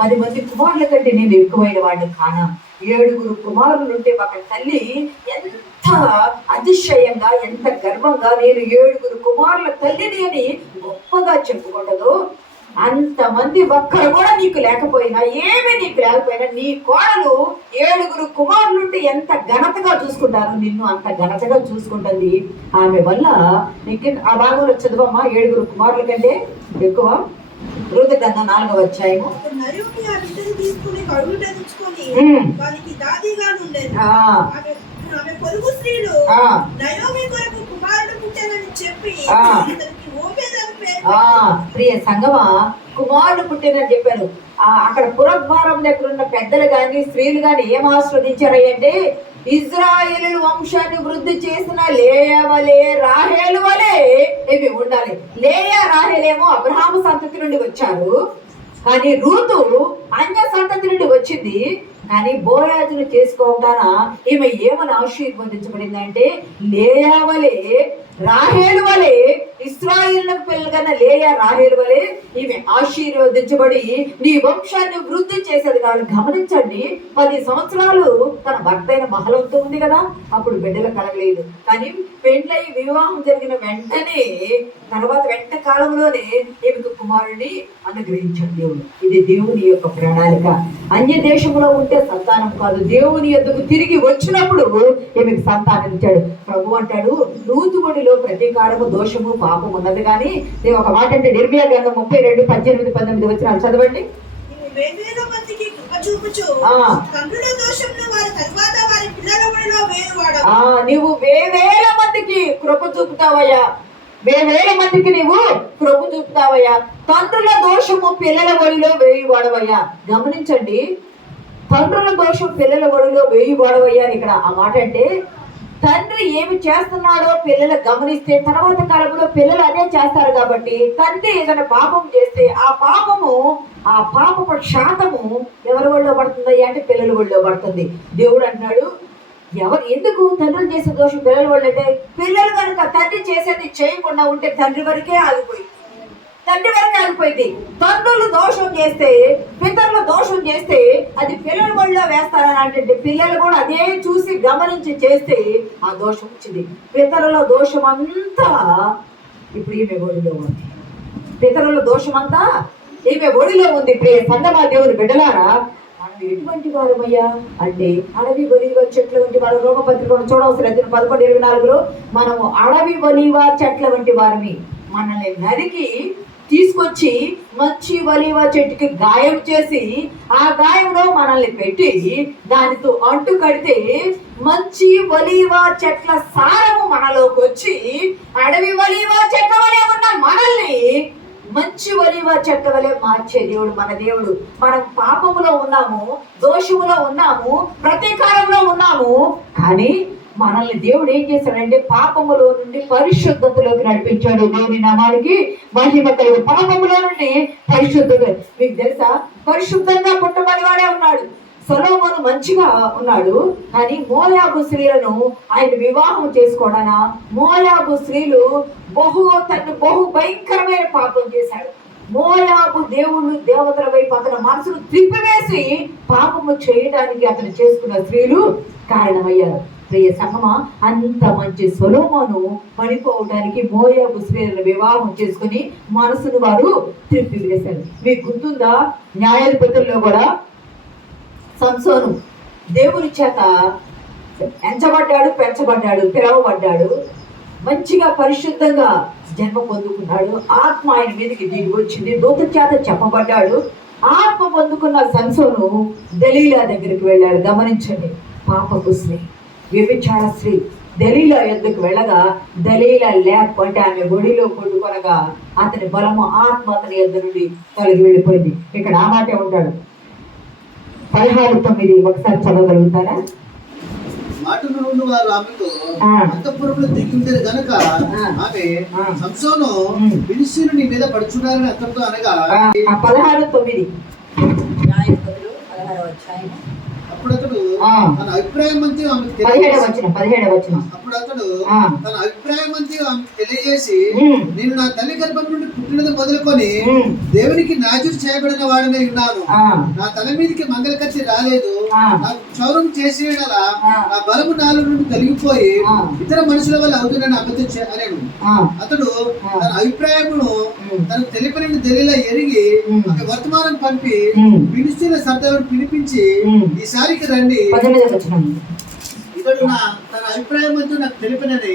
10 మంది కుమారుల కంటే నేను ఎక్కువైన వాడిని కానా. 7 కుమారులు ఉంటే ఒక తల్లి ఎంత అతిశయంగా, ఎంత గర్వంగా నేను 7 కుమారుల తల్లిని అని గొప్పగా చెప్పుకుంటదో, అంతమంది ఒక్కరు కూడా నీకు లేకపోయినా, ఏమీ నీకు లేకపోయినా నీ కోడలు 7 కుమారులుంటే ఎంత ఘనతగా చూసుకుంటారు, నిన్ను అంత ఘనతగా చూసుకుంటుంది. ఆమె వల్ల నీకు ఆ భాగంలో చదువమ్మా, 7 కుమారుల కంటే ఎక్కువ. రూతు గ్రంథం 4వ అధ్యాయము. పొరుగు స్త్రీలు నయోమి కొరకు కుమారుడు పుట్టానని చెప్పి ప్రియ సంగమా, కుమారుడు పుట్టినని చెప్పారు. అక్కడ పురద్వారం దగ్గర ఉన్న పెద్దలు గాని స్త్రీలు గాని ఏం ఆస్వాదించారు అంటే, ఇజ్రాయేలు వంశాన్ని వృద్ధి చేసిన లేయా వలే, రాహేలు వలే ఇవి ఉండాలి. లేయా రాహేలేమో అబ్రహాము సంతతి నుండి వచ్చారు, కానీ రూతు అన్య సంతతి నుండి వచ్చింది. కానీ బోయాజును చేసుకోవటాన ఈమె ఏమని ఆశీర్వదించబడింది అంటే, లేయా వలే, రాహేలు వలే ఇశ్రాయేలుకు పిల్లలుగా లేయా రాహేలు వలె ఈమె ఆశీర్వదించబడి నీ వంశాన్ని వృద్ధి చేసేది కాదు. గమనించండి, 10 సంవత్సరాలు తన భర్త అయిన మహలంతో ఉంది కదా, అప్పుడు బిడ్డలు కలగలేదు. కానీ పెండ్లై వివాహం జరిగిన వెంటనే వెంట కాలంలోనే ఈమెకు కుమారుడిని అనుగ్రహించాడు దేవుడు. ఇది దేవుని యొక్క ప్రణాళిక. అన్య దేశంలో ఉంటే సంతానం కాదు, దేవుని యొద్దకు తిరిగి వచ్చినప్పుడు ఈమెకు సంతానం ఇచ్చాడు. ప్రభు అంటాడు, నూతుబడిలో ప్రతి కాడము దోషము పాపం ఉన్నది. కానీ నేను ఒక మాట అంటే ఇర్మియా గ్రంథం 32, 18, 19 వచనాలు చదవండి. నీవు వేవేల మందికి కృప చూపుతావయ్యా, వేవేల మందికి నీవు కృప చూపుతావయ్యా, తండ్రుల దోషము పిల్లల ఒడిలో వేయవాడవయ్యా. గమనించండి, తండ్రుల దోషం పిల్లల ఒడిలో వేయవాడవయ్యా అని ఇక్కడ ఆ మాట అంటే, తండ్రి ఏమి చేస్తున్నాడో పిల్లలు గమనిస్తే తర్వాత కాలంలో పిల్లలు అదే చేస్తారు. కాబట్టి తండ్రి ఏదైనా పాపం చేస్తే ఆ పాపపు శాతము ఎవరి ఒళ్ళో పడుతుందయ్యా అంటే పిల్లల ఒళ్ళో పడుతుంది. దేవుడు అంటున్నాడు, ఎందుకు తండ్రులు చేసే దోషం పిల్లల వాళ్ళు అంటే, పిల్లలు కనుక తండ్రి చేసేది చేయకుండా ఉంటే తండ్రి వరకే ఆగిపోయింది. తండ్రులు దోషం చేస్తే, పితరులు దోషం చేస్తే అది పిల్లల ఒళ్ళో వేస్తారని అంటే, పిల్లలు కూడా అదే చూసి గమనించి చేస్తే ఆ దోషం వచ్చింది. పితరుల దోషం అంతా ఇప్పుడు ఈమె ఒడిలో ఉంది. పితరుల దోషం అంతా ఈమె ఒడిలో ఉంది. ప్రియ సంగమా దేవుని బిడ్డలారా, మనం ఎటువంటి వారమయ్యా అంటే అడవి ఒలీవ చెట్ల వంటి వారు. రోమపత్రికను చూడవలసిన 11:24 మనము అడవి ఒలీవ చెట్ల వంటి వారిని. మనల్ని నరికి తీసుకొచ్చి మంచి ఒలీవ చెట్టుకి గాయం చేసి ఆ గాయంలో మనల్ని పెట్టి దానితో అంటు కడితే మంచి ఒలీవ చెట్ల సారము మనలోకి వచ్చి అడవి ఒలీవ చెట్ల వలె ఉన్న మనల్ని మంచి ఒలీవ చెట్ల వలె మార్చే దేవుడు మన దేవుడు. మనం పాపములో ఉన్నాము, దోషములో ఉన్నాము, ప్రతీకారంలో ఉన్నాము. కానీ మనల్ని దేవుడు ఏం చేశాడంటే పాపములో నుండి పరిశుద్ధతలోకి నడిపించాడు. దేవుని నామానికి మహిమ కలుగు. పాపములో నుండి పరిశుద్ధత. మీకు తెలుసా, పరిశుద్ధంగా పుట్టబడి వాడే ఉన్నాడు. సొలొమోను మంచిగా ఉన్నాడు, కానీ మోయాబు స్త్రీలను ఆయన వివాహం చేసుకోవడానా మోయాబు స్త్రీలు బహు భయంకరమైన పాపం చేశాడు. మోయాబు దేవుళ్ళు దేవతల వైపు అతని మనసును తిప్పివేసి పాపము చేయడానికి అతను చేసుకున్న స్త్రీలు కారణమయ్యారు. ప్రియ సంగమా, అంత మంచి సొలొమోను పడిపోవడానికి మోయాబు స్త్రీలను వివాహం చేసుకుని మనసును వారు తిప్పివేశారు. మీకు గుర్తుందా, న్యాయాధిపతుల్లో కూడా సంసోను దేవుని చేత ఎంచబడ్డాడు, పెంచబడ్డాడు, పిలవబడ్డాడు, మంచిగా పరిశుద్ధంగా జన్మ పొందుకున్నాడు. ఆత్మ ఆయన మీదకి దిగి వచ్చింది, దూత చేత చెప్పబడ్డాడు. ఆత్మ పొందుకున్న సంసోను దలీలా దగ్గరికి వెళ్ళాడు. గమనించండి, పాపపు స్త్రీ, వ్యభిచార స్త్రీ దలీలా యొద్దకు వెళ్ళగా దలీలా లేకపోతే ఆమె ఒడిలో కొట్టుకొనగా అతని బలము ఆత్మ అతని యొద్ద నుండి తొలగి వెళ్ళిపోయింది. ఇక్కడ ఆ మాటే ఉంటాడు. 16:9 ఒకసారి చదవగలుగుతారా? మాటను నుండి వారు ఆమెతో అంతఃపురంలో దిగుంటారు గనక ఆమె సంసోను ఫిలిష్తీయులు నీ మీద పడుచున్నారని అతనితో అనగా 16:9 అప్పుడు అతడు తన అభిప్రాయం అంతే ఆమెకు 17 అప్పుడు అతడు తన అభిప్రాయం అంతే ఆమెకు తెలియజేసి, నేను నా తల్లి గర్భం నుండి పుట్టినది మొదలుకొని దేవునికి నాజూరు చేయబడిన వాడనే ఉన్నాను. నా తల మీదకి మంగళ కత్తి రాలేదు. నాకు క్షౌరం చేసి నా బలము నాలో నుండి తొలగిపోయి ఇతర మనుషుల వల్ల అవుతుందని అబద్ధం అనేను. అతడు తన అభిప్రాయమును తనకు తెలిపని దలీలా ఎరిగి వర్తమానం పంపి ఫిలిష్తీయుల సర్దారులను పిలిపించి, ఈసారికి రండి, ఇతడు తన అభిప్రాయం అంతా నాకు తెలిపినని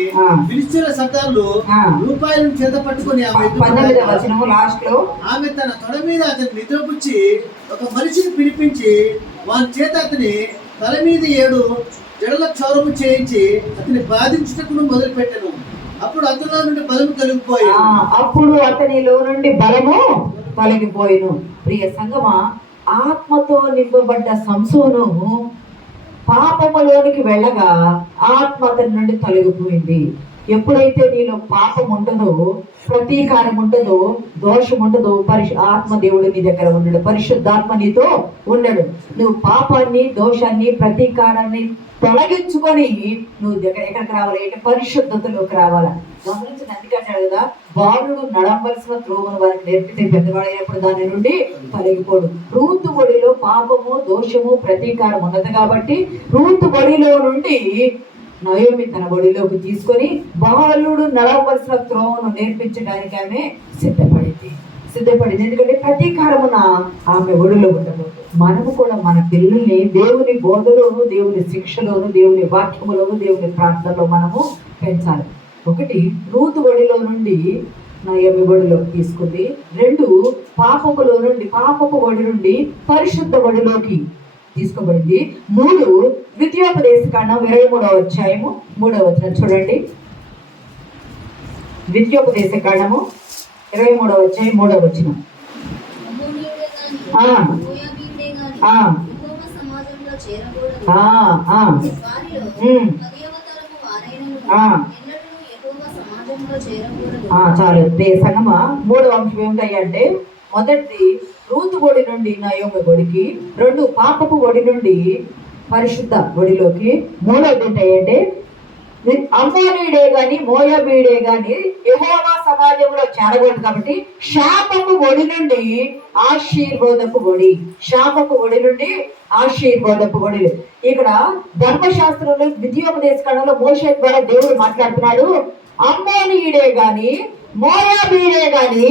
ఫిలిష్తీయుల సర్దారులు రూపాయలను చేత పట్టుకుని ఆమె తన తొడ మీద అతని నిద్రపుచ్చి ఒక మనిషిని పిలిపించి వారి చేత అతని తల మీద 7 జడల క్షౌరము చేయించి అతని బాధించుటకు మొదలు పెట్టాను. అప్పుడు అతనిలో నుండి బలము తొలగిపోయాను. ప్రియ సంగమా, ఆత్మతో నింపబడ్డ సంసోను పాపములోనికి వెళ్ళగా ఆత్మ అతని నుండి తొలగిపోయింది. ఎప్పుడైతే నీలో పాపం ఉండదో, ప్రతీకారం ఉండదో, దోషం ఉండదో, ఆత్మదేవుడు నీ దగ్గర ఉండడు, పరిశుద్ధాత్మ నీతో ఉండడు. నువ్వు పాపాన్ని, దోషాన్ని, ప్రతీకారాన్ని తొలగించుకొని నువ్వు ఎక్కడికి రావాలి అంటే పరిశుద్ధతలోకి రావాలా. గమనించిన అందుకంటాడు కదా, బాలుడు నడవలసిన త్రోవను వారికి నేర్పితే పెద్దవాడైనప్పుడు దాని నుండి తొలగిపోడు. రూతు ఒడిలో పాపము, దోషము, ప్రతీకారం ఉన్నది కాబట్టి రూతు ఒడిలో నుండి నయోమి తన ఒడిలోకి తీసుకొని బాలుడు నడవలసిన త్రోవను నేర్పించడానికి ఆమె సిద్ధపడింది. ఎందుకంటే ప్రతీకారమున ఆమె ఒడిలో ఉండదు. మనము కూడా మన పిల్లల్ని దేవుని బోధలోను, దేవుని శిక్షలోను, దేవుని వాక్యములోను, దేవుని ప్రార్థనలో మనము పెంచాలి. ఒకటి, రూతు ఒడిలో నుండి నయోమి ఒడిలోకి తీసుకుంది. 2, పాపపు ఒడి నుండి పరిశుద్ధ ఒడిలోకి తీసుకోబడింది. 3, ద్వితీయోపదేశకాండం 23వ అధ్యాయము 3వ వచనం చూడండి. ద్వితీయోపదేశకాండము 23వ అధ్యాయం 3వ వచనం. చాలు సంగమా. 3వ అంశం ఏమిటంటే, మొదటిది రూతు ఒడి నుండి నయోమి ఒడికి, 2 పాపపు ఒడి నుండి పరిశుద్ధ ఒడిలోకి, 3వది ఏంటంటే అమ్మోనీయుడే గాని మోయాబీయుడే గాని యెహోవా సమాజంలో చేరకూడదు. కాబట్టి శాపపు ఒడి నుండి ఆశీర్వాదపు ఒడి, శాపపు ఒడి నుండి ఆశీర్వాదపు ఒడి. ఇక్కడ ధర్మశాస్త్రంలో ద్వితీయోపదేశకాండంలో మోషే ద్వారా దేవుడు మాట్లాడుతున్నాడు. అమ్మోనీయుడే గాని మోయాబీయుడే గాని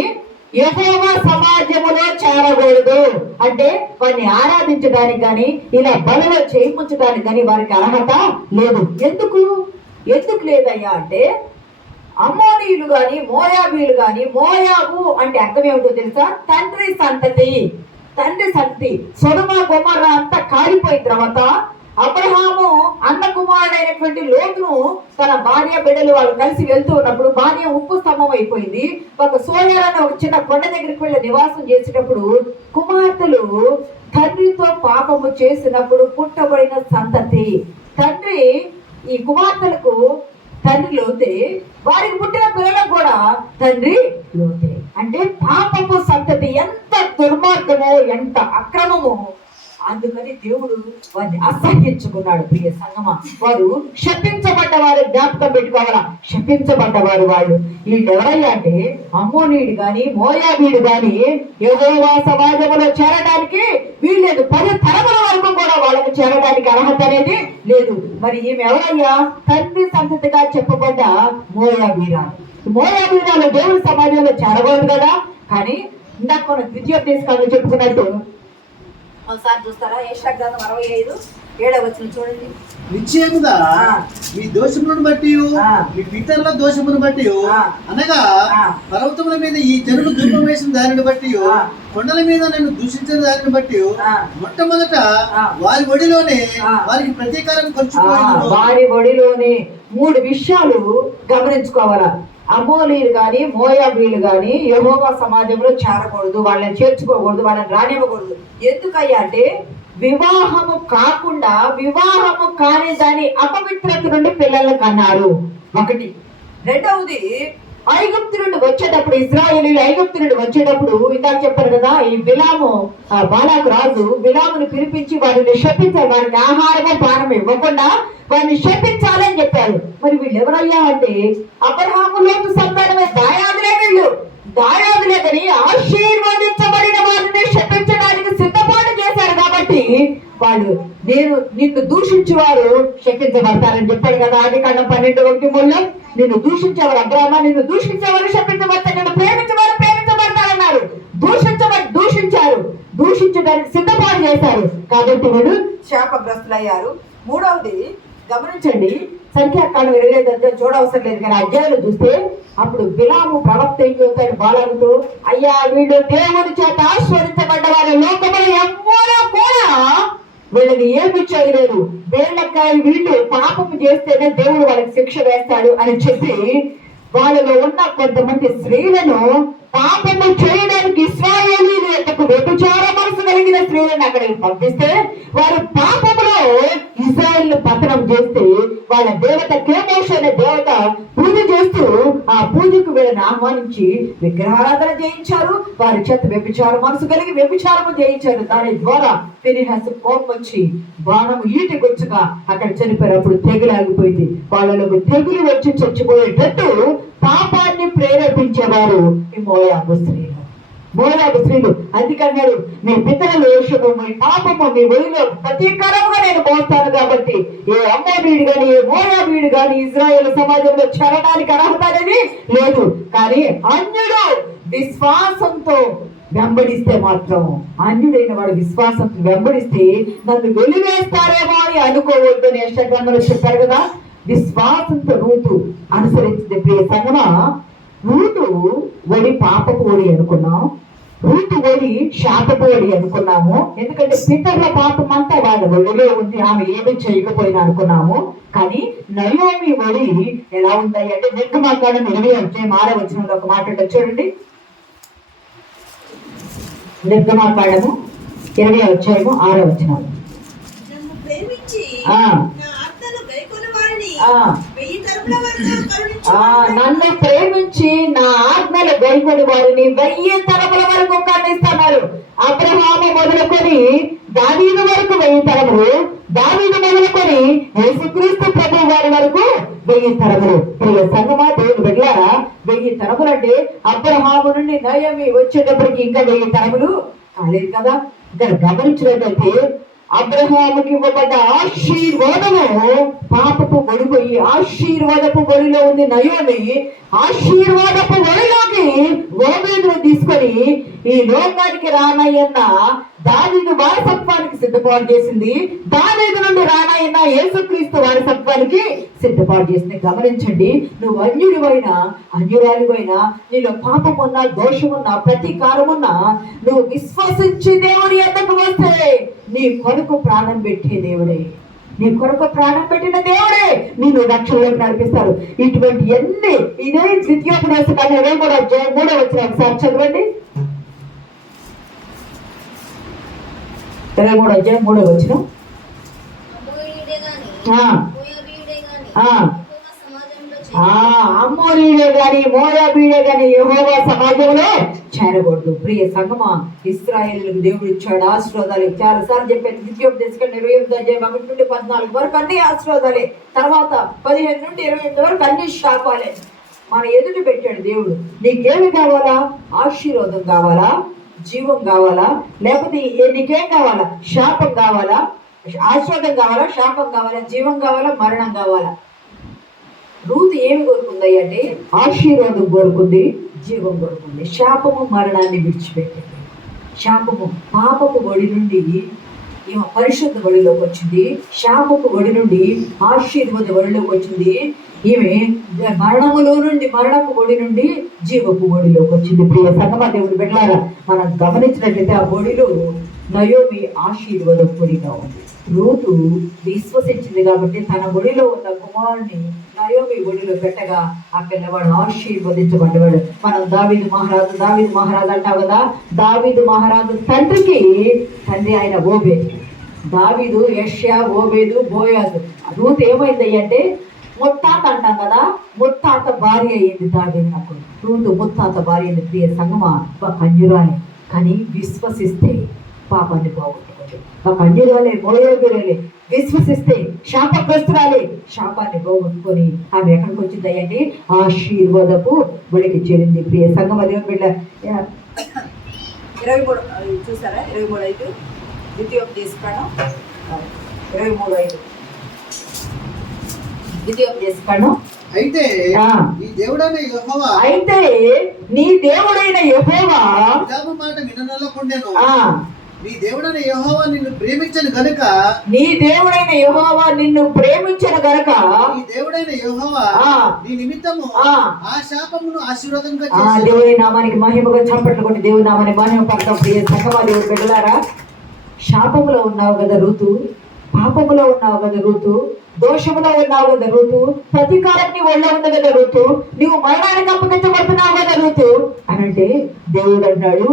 యెహోవా సమాజములో చేరకూడదు. అంటే వారిని ఆరాధించడానికి కానీ ఇలా బలలో చేయించడానికి కానీ వారికి అర్హత లేదు. ఎందుకు లేదయ్యా అంటే, అమ్మోనీయులు గాని మోయాబీయులు గాని, మోయాబు అంటే అర్థం ఏమిటో తెలుసా? తండ్రి సంతతి. సొదొమ గొమొర్ర అంతా కాలిపోయిన తర్వాత అబ్రహాము అన్న కుమారుడైనటువంటి లోతును తన భార్య బిడ్డలు వాళ్ళు కలిసి వెళ్తూ ఉన్నప్పుడు భార్య ఉప్పు స్తంభం అయిపోయింది. ఒక సోయరాన్ని ఒక చిన్న కొండ దగ్గరికి వెళ్ళి నివాసం చేసేటప్పుడు కుమార్తెలు తండ్రితో పాపము చేసినప్పుడు పుట్టబడిన సంతతి. తండ్రి ఈ కుమార్తెలకు తండ్రి లోతే, వారికి పుట్టిన పిల్లలకు కూడా తండ్రి లోతే. అంటే పాపపు సంతతి ఎంత దుర్మార్గమో, ఎంత అక్రమమో. అందుకని దేవుడు వారిని అసహ్యించుకున్నాడు. ప్రియ సంగమా, వారు శపించబడ్డవారు. జ్ఞాపకం పెట్టుకోవాలా, శపించబడ్డవారు వాళ్ళు. వీళ్ళు ఎవరయ్యా అంటే, అమ్మోనీయుడు గాని మోయాబీయుడు గాని యెహోవా సమాజంలో చేరడానికి వీల్లేదు. 10 తరముల వరకు కూడా వాళ్ళకి చేరడానికి అర్హత అనేది లేదు. మరి ఈమె ఎవరయ్యా? తండ్రి సంతతిగా చెప్పబడ్డ మోయాబీరాలు దేవుడి సమాజంలో చేరకూడదు కదా. కానీ ఇందాక మనం ద్వితీయోపదేశకాండంలో చెప్పుకున్నట్టు ఒకసారి చూస్తారా? యెషయా గ్రంథం 65:7వ వచనం చూడండి. నిశ్చయముగా మీ దోషములను బట్టి, మీ పితరుల దోషమును బట్టి, అనగా పర్వతముల మీద ఈ జనులు ధూపం వేసిన దానిని బట్టి, కొండల మీద నేను దూషించిన దానిని బట్టి, మొట్టమొదట వారి ఒడిలోనే వారికి ప్రతీకారం ఖర్చుపోయింది. వారి ఒడిలోనే 3 విషయాలు గమనించుకోవాలా. అమోలీలు గాని మోయాబీలు గాని యెహోవా సమాజంలో చేరకూడదు, వాళ్ళని చేర్చుకోకూడదు, వాళ్ళని రానివ్వకూడదు. ఎందుకయ్యా అంటే, వివాహము కాకుండా వివాహము కాని దాని అపవిత్రత నుండి పిల్లలను కన్నారు. 1. 2వది, ఐగుప్తు నుండి వచ్చేటప్పుడు, ఇశ్రాయేలీయులు ఐగుప్తు నుండి వచ్చేటప్పుడు ఇందాక చెప్పారు కదా, ఈ బిలాము బాలాకు రాజు బిలామును పిలిపించి వారిని శపించారు. వారికి ఆహారము పానము ఇవ్వకుండా వారిని శపించాలని చెప్పారు. మరి వీళ్ళు ఎవరయ్యా అంటే, అబ్రహాము లోతు సంతానమే. దాయాదులే కానీ ఆశీర్వదించబడిన వారిని శపించడానికి సిద్ధపాటు చేశారు. కాబట్టి వాళ్ళు నిన్ను దూషించేవారు శపించబడతారని చెప్పాడు కదా. ఆదికాండం 12:1-3 నిన్ను దూషించేవారు అబ్రాహ్మ, నిన్ను దూషించేవారు శపించబడతారు, నిన్ను ప్రేమించేవారు ప్రేమించబడతారన్నారు. దూషించడానికి సిద్ధపాటు చేశారు. కాబట్టి వీడు శాపగ్రస్తులయ్యారు. 3వది గమనించండి, సంఖ్యాకాండం 25 చూడవసరం లేదు కానీ అధ్యాయులు చూస్తే అప్పుడు బిలాము ప్రవక్త ఏం చెబుతాడు బాలాకుతో, అయ్యా వీళ్ళు దేవుడి చేత ఆశీర్వదించబడ్డ వారి లోకములో ఎవ్వరూ కూడా వీళ్ళని ఏమి చేయలేరు. వీళ్ళు పాపము చేస్తేనే దేవుడు వాళ్ళకి శిక్ష వేస్తాడు అని చెప్పి వాళ్ళలో ఉన్న కొంతమంది స్త్రీలను పాపము చేయడానికి ఇశ్రాయేలీయుల యొక్క వ్యభిచార మనసు కలిగిన స్త్రీలను అక్కడికి పంపిస్తే వారు పాపములో ఇశ్రాయేలు పతనం చేస్తే వాళ్ళ దేవత కేమోష్ అనే దేవత పూజ ఆహ్వానించి విగ్రహారాధన చేయించారు. వారి చేత వ్యభిచార మనసు కలిగి వ్యభిచారము చేయించారు. దాని ద్వారా ఫినెహాసు కోపం వచ్చి బాణము ఈటికొచ్చగా అక్కడ చనిపోయారు. అప్పుడు తెగులు ఆగిపోయింది. వాళ్ళకు తెగులు వచ్చి చచ్చిపోయేటట్టు పాపాన్ని ప్రేరేపించేవారు ఈ మోయాబు స్త్రీలు. మోయాబు స్త్రీలు అందుకన్నాడు, మీ పితరుల దోషము, మీ పాపము మీ ఒడిలో ప్రతీకారముగా నేను మోస్తాను కాబట్టి ఏ అమ్మోనీయుడు గాని ఏ మోయాబీయుడు గాని ఇజ్రాయేల్ సమాజంలో చేరడానికి అర్హత అనేది లేదు. కానీ అన్యుడు విశ్వాసంతో వెంబడిస్తే మాత్రం, అన్యుడైన వాడు విశ్వాసంతో వెంబడిస్తే నన్ను వెలివేస్తారేమో అని అనుకోవద్దని యెషయా చెప్పారు కదా. విశ్వాసంతో రూతు అనుసరించింది. ప్రియ సంగమా, రూతు ఒడి పాపపు ఒడి అనుకున్నాం, రూతు ఒడి శాపపు ఒడి అనుకున్నాము. ఎందుకంటే పితరుల పాపం అంతా వాళ్ళ ఒడిలో ఉంది, ఆమె ఏమీ చేయకపోయినా అనుకున్నాము. కానీ నయోమి ఒడి ఎలా ఉంటాయి అంటే నిర్గమాకాండం 20:6 ఒక మాట ఉంటుంది చూడండి. నిర్గమాకాండము 20:6. నన్ను ప్రేమించి ఆ నా ఆజ్ఞలు గైకొని వారిని ఆ 1000 తరముల వరకు కరుణించు. నన్ను ప్రేమించి నా ఆజ్ఞలు గైకొని వారిని 1000 తరముల వరకు కరుణిస్తున్నారు. అబ్రహాము మొదలుకొని దావీదు వరకు 1000 తరములు, దావీదు మొదలుకొని యేసుక్రీస్తు ప్రభు వారి వరకు 1000 తరములు. ప్రియ సంగమా, దేవుని బిడ్డలారా, 1000 తరములు అంటే అబ్రహాము నుండి నయోమి వచ్చేటప్పటికి ఇంకా 1000 తరములు కాలేదు కదా. ఇక్కడ గమనించినట్లయితే అబ్రహాముకి ఇవ్వబడ్డ ఆశీర్వాదము పాపపు ఒడిపోయి ఆశీర్వాదపు ఒడిలో ఉంది నయోమి. ఆశీర్వాదపు ఒడిలోకి ఓబేదును తీసుకొని ఈ లోకానికి రానయ్యన్న దావీదు వారసత్వానికి సిద్ధపాటు చేసింది. దావీదు నుండి రానయ్యన్న యేసుక్రీస్తు వారసత్వానికి సిద్ధపాటు చేసింది. గమనించండి, నువ్వు అన్యుడివైనా అన్యురాలివైనా, నీలో పాపమున్నా దోషమున్నా ప్రతీకారమున్నా నువ్వు విశ్వసించి దేవుని యొద్దకు వస్తే నీ కొరకు ప్రాణం పెట్టే దేవుడే, నీ కొరకు ప్రాణం పెట్టిన దేవుడే నిన్ను రక్షణలోకి నడిపిస్తారు. ఇటువంటి ఎన్ని ఇదే ద్వితీయోపదేశకాండం 23:3 ఒకసారి చదవండి. 23:3 అమ్మోనీయుడే గాని మోయాబీయుడే గాని యెహోవా సమాజంలో చేరకూడదు. ప్రియ సంగమా, ఇశ్రాయేలులకు దేవుడు ఇచ్చాడు ఆశీర్వాదాలు. చాలా సార్లు చెప్పాను, ద్వితీయోపదేశకాండం 28:1-14 వరకు అన్ని ఆశీర్వాదాలే, తర్వాత 15 నుండి 28 వరకు అన్ని శాపాలే మన ఎదుటి పెట్టాడు దేవుడు. నీకేమి కావాలా? ఆశీర్వాదం కావాలా? జీవం కావాలా? లేకపోతే నీకేం కావాలా? శాపం కావాలా? ఆశీర్వాదం కావాలా? శాపం కావాలా? జీవం కావాలా? మరణం కావాలా? రూతు ఏమి కోరుకుంది అంటే ఆశీర్వాదం కోరుకుంది, జీవం కోరుకుంది. శాపము మరణాన్ని విడిచిపెట్టింది. శాపము పాపపు ఒడి నుండి ఈమె పరిశుద్ధ ఒడిలోకి వచ్చింది, శాపపు ఒడి నుండి ఆశీర్వాద ఒడిలోకి వచ్చింది. ఈమె మరణములో నుండి మరణపు ఒడి నుండి జీవపు ఒడిలోకి వచ్చింది. ప్రియ సంగమా, దేవుని బిడ్డలారా, మనం గమనించినట్లయితే ఆ ఒడిలో నయోమి ఆశీర్వాద ఒడిగా ఉంది. రూతు విశ్వసించింది కాబట్టి తన ఒడిలో ఉన్న కుమారుని నయోమి ఒడిలో పెట్టగా ఆ పిల్లవాడు ఆశీర్వదించబడ్డవాడు. మనం దావీదు మహారాజు అంటావు కదా. దావీదు మహారాజు తండ్రికి తండ్రి ఆయన ఓబేదు. దావీదు యెషయా, ఓబేదు, బోయాజు. రూతు ఏమైంది అంటే ముత్తాత అంటాం కదా, ముత్తాత భార్య అయ్యింది దావీదు నాకు. రూతు ముత్తాత భార్య అయింది. ప్రియ సంగమా, ఒక కన్యురాలి కానీ విశ్వసిస్తే పాపాన్ని పోగొట్టుకోండి. ఒక కన్యురాలే మోయాబీయురాలే విశ్వసిస్తే శాపగ్రస్తురాలే శాపాన్ని పోగొట్టుకొని ఆమె ఎక్కడికి వచ్చింది అంటే ఆశీర్వాదపు ఒడికి చేరింది. ప్రియ సంగమ, దేవుని బిడ్డ 23 చూసారా? 23:5 ద్వితీయోపదేశకాండం 23:5 ద్వితీయోపదేశకాండం. అయితే నీ దేవుడైన యెహోవా మాట విననొల్లకుండెను. నీ దేవుడైన యెహోవా నిన్ను ప్రేమించను గనుక నీ దేవుడైన యెహోవా నీ నిమిత్తము ఆ శాపమును ఆశీర్వాదంగా దేవుని నామానికి మహిమగా చప్పట్లు కొట్టి దేవుని నామాన్ని మహిమ పడతాం. ప్రియ సంగమా, దేవుని బిడ్డలారా, శాపములో ఉన్నావు కదా రూతు, పాపములో ఉన్నావు కదా రూతు, దోషములో ఉన్నావు కదా రూతు, ప్రతీకారం నీ ఒళ్ళో ఉంది కదా రూతు, నువ్వు మరణానికి అప్పగించబడుతున్నావు కదా రూతు అని అంటే దేవుడు అన్నాడు,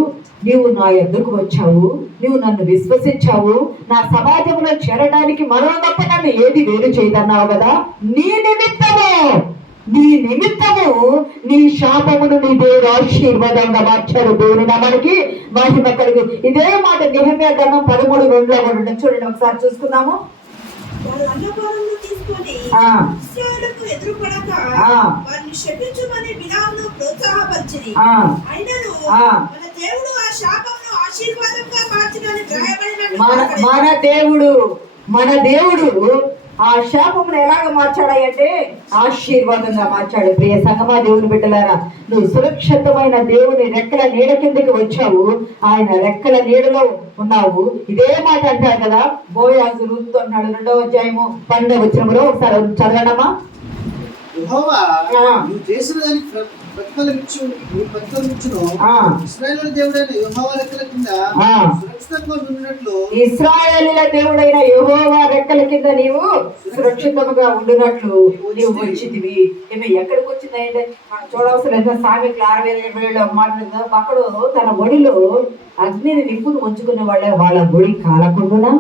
నీవు నా ఎదురుకు వచ్చావు, నువ్వు నన్ను విశ్వసించావు, నా సమాజంలో చేరడానికి మరణం తప్ప నన్ను ఏది వేరు చేయదన్నావు కదా. నీ నిమిత్తము నీ శాపమును నీ దేవుడు ఆశీర్వాదంగా మార్చాడు. దేవుని నామానికి మహిమ కలుగు. ఇదే మాట నెహెమ్యా గ్రంథం 13:2 కూడా ఉంది. చూడండి ఒకసారి చూసుకుందాము. వారు అన్నపానములు తీసుకొని ఇశ్రాయేలుకు ఎదురుపడక వారిని శపించుమని బిలామును ప్రోత్సాహపరిచిరి. అయినను మన దేవుడు ఆ శాపమును ఆశీర్వాదంగా మార్చునని వ్రాయబడినట్టు మన దేవుడు ఆ శాపమును ఎలాగ మార్చాడంటే ఆశీర్వాదంగా మార్చాడు. ప్రియ సంగమా, దేవుని బిడ్డలారా, నువ్వు సురక్షితమైన దేవుని రెక్కల నీడ కిందకి వచ్చావు. ఆయన రెక్కల నీడలో ఉన్నావు. ఇదే మాట అంటారు కదా, బోయాజు రూతుతో అన్నాడు 2వ అధ్యాయము 12వ వచనంలో. ఒకసారి చదవడమా. యెహోవా నువ్వు చేసిన దానికి ప్రతిఫలమిచ్చును. ఇశ్రాయేలు దేవుడైన యెహోవా రెక్కల కింద సురక్షితంగా ఉండునట్లు, ఇశ్రాయేలుల దేవుడైన యెహోవా రెక్కల కింద నీవు సురక్షితంగా ఉండునట్లు నీవు వచ్చిందివి. ఏమి ఎక్కడికి వచ్చిందంటే మనం చూడవలసిన సామెతలు 6:27 మాట్లాడుతుంది. అక్కడ తన ఒడిలో అగ్నిని నిప్పును ఉంచుకునే వాళ్ళ ఒడి కాలకుండా,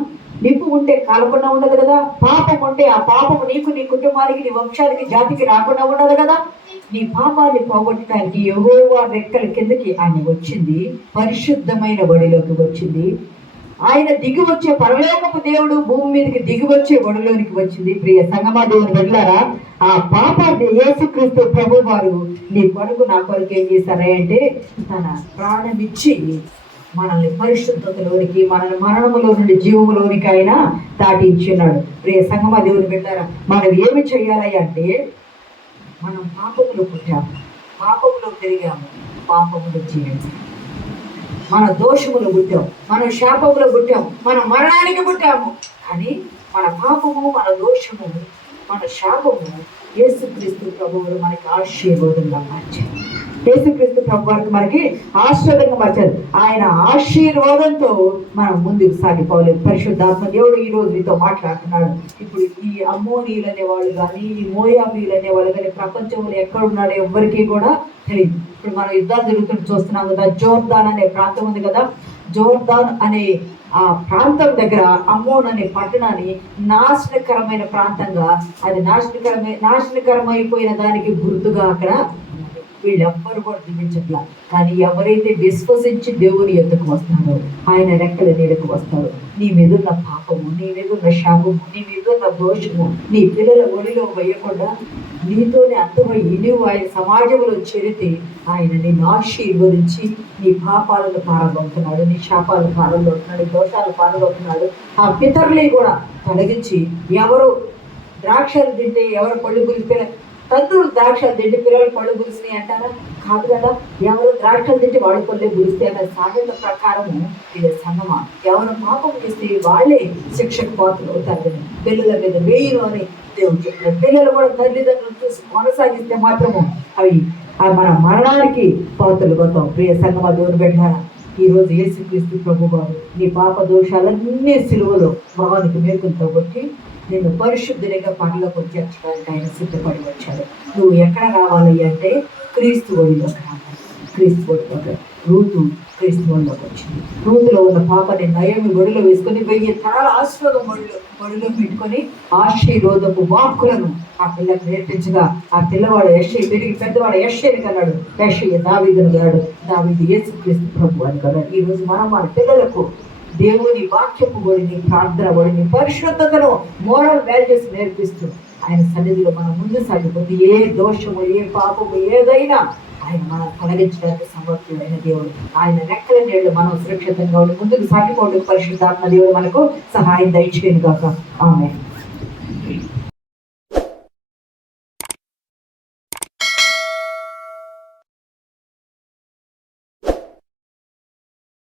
నిప్పు ఉంటే కాలకుండా ఉండదు కదా. పాపం ఉంటే ఆ పాపము నీకు, నీ కుటుంబానికి, నీ వంశానికి, జాతికి రాకుండా ఉండదు కదా. నీ పాపాన్ని పోగొట్టడానికి యెహోవా రెక్కల కిందకి ఆయన వచ్చింది. పరిశుద్ధమైన ఒడిలోకి వచ్చింది. ఆయన దిగి వచ్చే పరలోకపు దేవుడు భూమి మీదకి దిగి వచ్చే ఒడిలోనికి వచ్చింది. ప్రియ సంగమా, దేవుని బిడ్డలారా, ఆ పాపాన్ని యేసుక్రీస్తు ప్రభు వారు నీ కొరకు నా కొరకు ఏం చేశారంటే తన ప్రాణమిచ్చి మనల్ని పరిశుద్ధతలోనికి, మనల్ని మరణములో నుండి జీవములోనికి ఆయన దాటించున్నాడు. ప్రియ సంగమా, దేవుని బిడ్డలారా, మనం ఏమి చేయాలి అంటే మనం పాపములో పుట్టాము, పాపములో పెరిగాము, పాపములో జీవించాము. మన దోషములు పుట్టాము, మనం శాపములో పుట్టాము, మన మరణానికి పుట్టాము. కానీ మన పాపము, మన దోషము, మన శాపము యేసుక్రీస్తు ప్రభువులు మనకి ఆశీర్వాదంగా మార్చారు. యేసుక్రీస్తు ప్రభు వారికి మనకి ఆశీర్వాదంగా మార్చారు. ఆయన ఆశీర్వాదంతో మనం ముందుకు సాగిపోవాలి. పరిశుద్ధాత్మ దేవుడు ఈ రోజు మీతో మాట్లాడుతున్నాడు. ఇప్పుడు ఈ అమ్మోనీయులు అనేవాళ్ళు కానీ, ఈ మోయాబీలు అనేవాళ్ళు కానీ ప్రపంచంలో ఎక్కడున్నాడో ఎవ్వరికీ కూడా తెలియదు. ఇప్పుడు మనం యుద్ధాలు జరుగుతుంటే చూస్తున్నాం కదా. జోర్దాన్ అనే ప్రాంతం ఉంది కదా. జోర్దాన్ అనే ఆ ప్రాంతం దగ్గర అమ్మోన్ అనే పట్టణాన్ని నాశనకరమైన ప్రాంతంగా, అది నాశనకరమైపోయిన దానికి గుర్తుగా అక్కడ వీళ్ళెవ్వరు కూడా జీవించట్లా. కానీ ఎవరైతే విశ్వసించి దేవుని ఎద్దుకు వస్తారో ఆయన రెక్కల నీడకు వస్తారు. నీ మీదున్న పాపము, నీ మీదున్న శాపము, నీ మీదున్న దోషము నీ పిల్లల ఒడిలో వేయకుండా నీతోనే అంతమయ్యి నీవు ఆయన సమాజంలో చేరితే ఆయన నిన్ను ఆశీర్వదించి నీ పాపాలను పారబోతున్నాడు, నీ శాపాలను పారబోతున్నాడు, దోషాలు పారబోతున్నాడు. ఆ పితరులే కూడా తొలగించి, ఎవరు ద్రాక్షలు తింటే ఎవరు పళ్ళు పులిస్తే తండ్రులు ద్రాక్షలు తింటే పిల్లలు పళ్ళు పులిసినాయి అంటారా? కాదు కదా. ఎవరు ద్రాక్షలు తింటే వాళ్ళు పళ్ళే పులిస్తే అనే సామెత ప్రకారము ఇది సంగమా. ఎవరు పాపం చేస్తే వాళ్ళే శిక్షకు పాత్రలు అవుతారు. పిల్లల మీద వేయను అని దేవుడు చెప్పారు. పిల్లలు కూడా తల్లిదండ్రులు చూసి కొనసాగిస్తే మాత్రము అవి మన మరణానికి పాత్రలు పోతాం. ప్రియ సంగమా, దేవుని బిడ్డలారా, ఈ రోజు యేసుక్రీస్తు ప్రభు వారు నీ పాప దోషాలన్నీ సిలువలో భగవానికి మేకులతో కొట్టి నిన్ను పరిశుద్ధునిగా పనిలోకి వచ్చేర్చడానికి ఆయన సిద్ధపడి వచ్చాడు. నువ్వు ఎక్కడ రావాలి అంటే క్రీస్తు ఒడిలోకి రావాలి. క్రీస్తు ఒడిలోకి రూతు క్రీస్తు ఒడిలోకి వచ్చింది. రూతులో ఉన్న పాపని నయోమి ఒడిలో వేసుకొని 1000 తరాల ఆశీర్వాదం ఒడిలో పెట్టుకొని ఆశీర్వాదపు వాక్కులను ఆ పిల్లకి నేర్పించగా ఆ పిల్లవాడు యెషయా తిరిగి పెద్దవాడు యెషయాని కన్నాడు. యెషయా దావీదును కన్నాడు. దావీదు యేసుక్రీస్తు ప్రభు అని కన్నాడు. ఈ రోజు మనం మన పిల్లలకు దేవుని వాక్యపు ఒడిని, ప్రార్థన ఒడిని, పరిశుద్ధతను, మోరల్ వాల్యూస్ నేర్పిస్తూ ఆయన సన్నిధిలో మనం ముందు సాగిపోతే ఏ దోషము, ఏ పాపము ఏదైనా ఆయన మనం తొలగించడానికి సమర్థుడైన దేవుడు. ఆయన రెక్కల నీళ్ళు మనం సురక్షితంగా ఉండి ముందుకు సాగిపోవడానికి పరిశుద్ధాత్మ దేవుడు మనకు సహాయం దయచేయను గాక. ఆమేన్.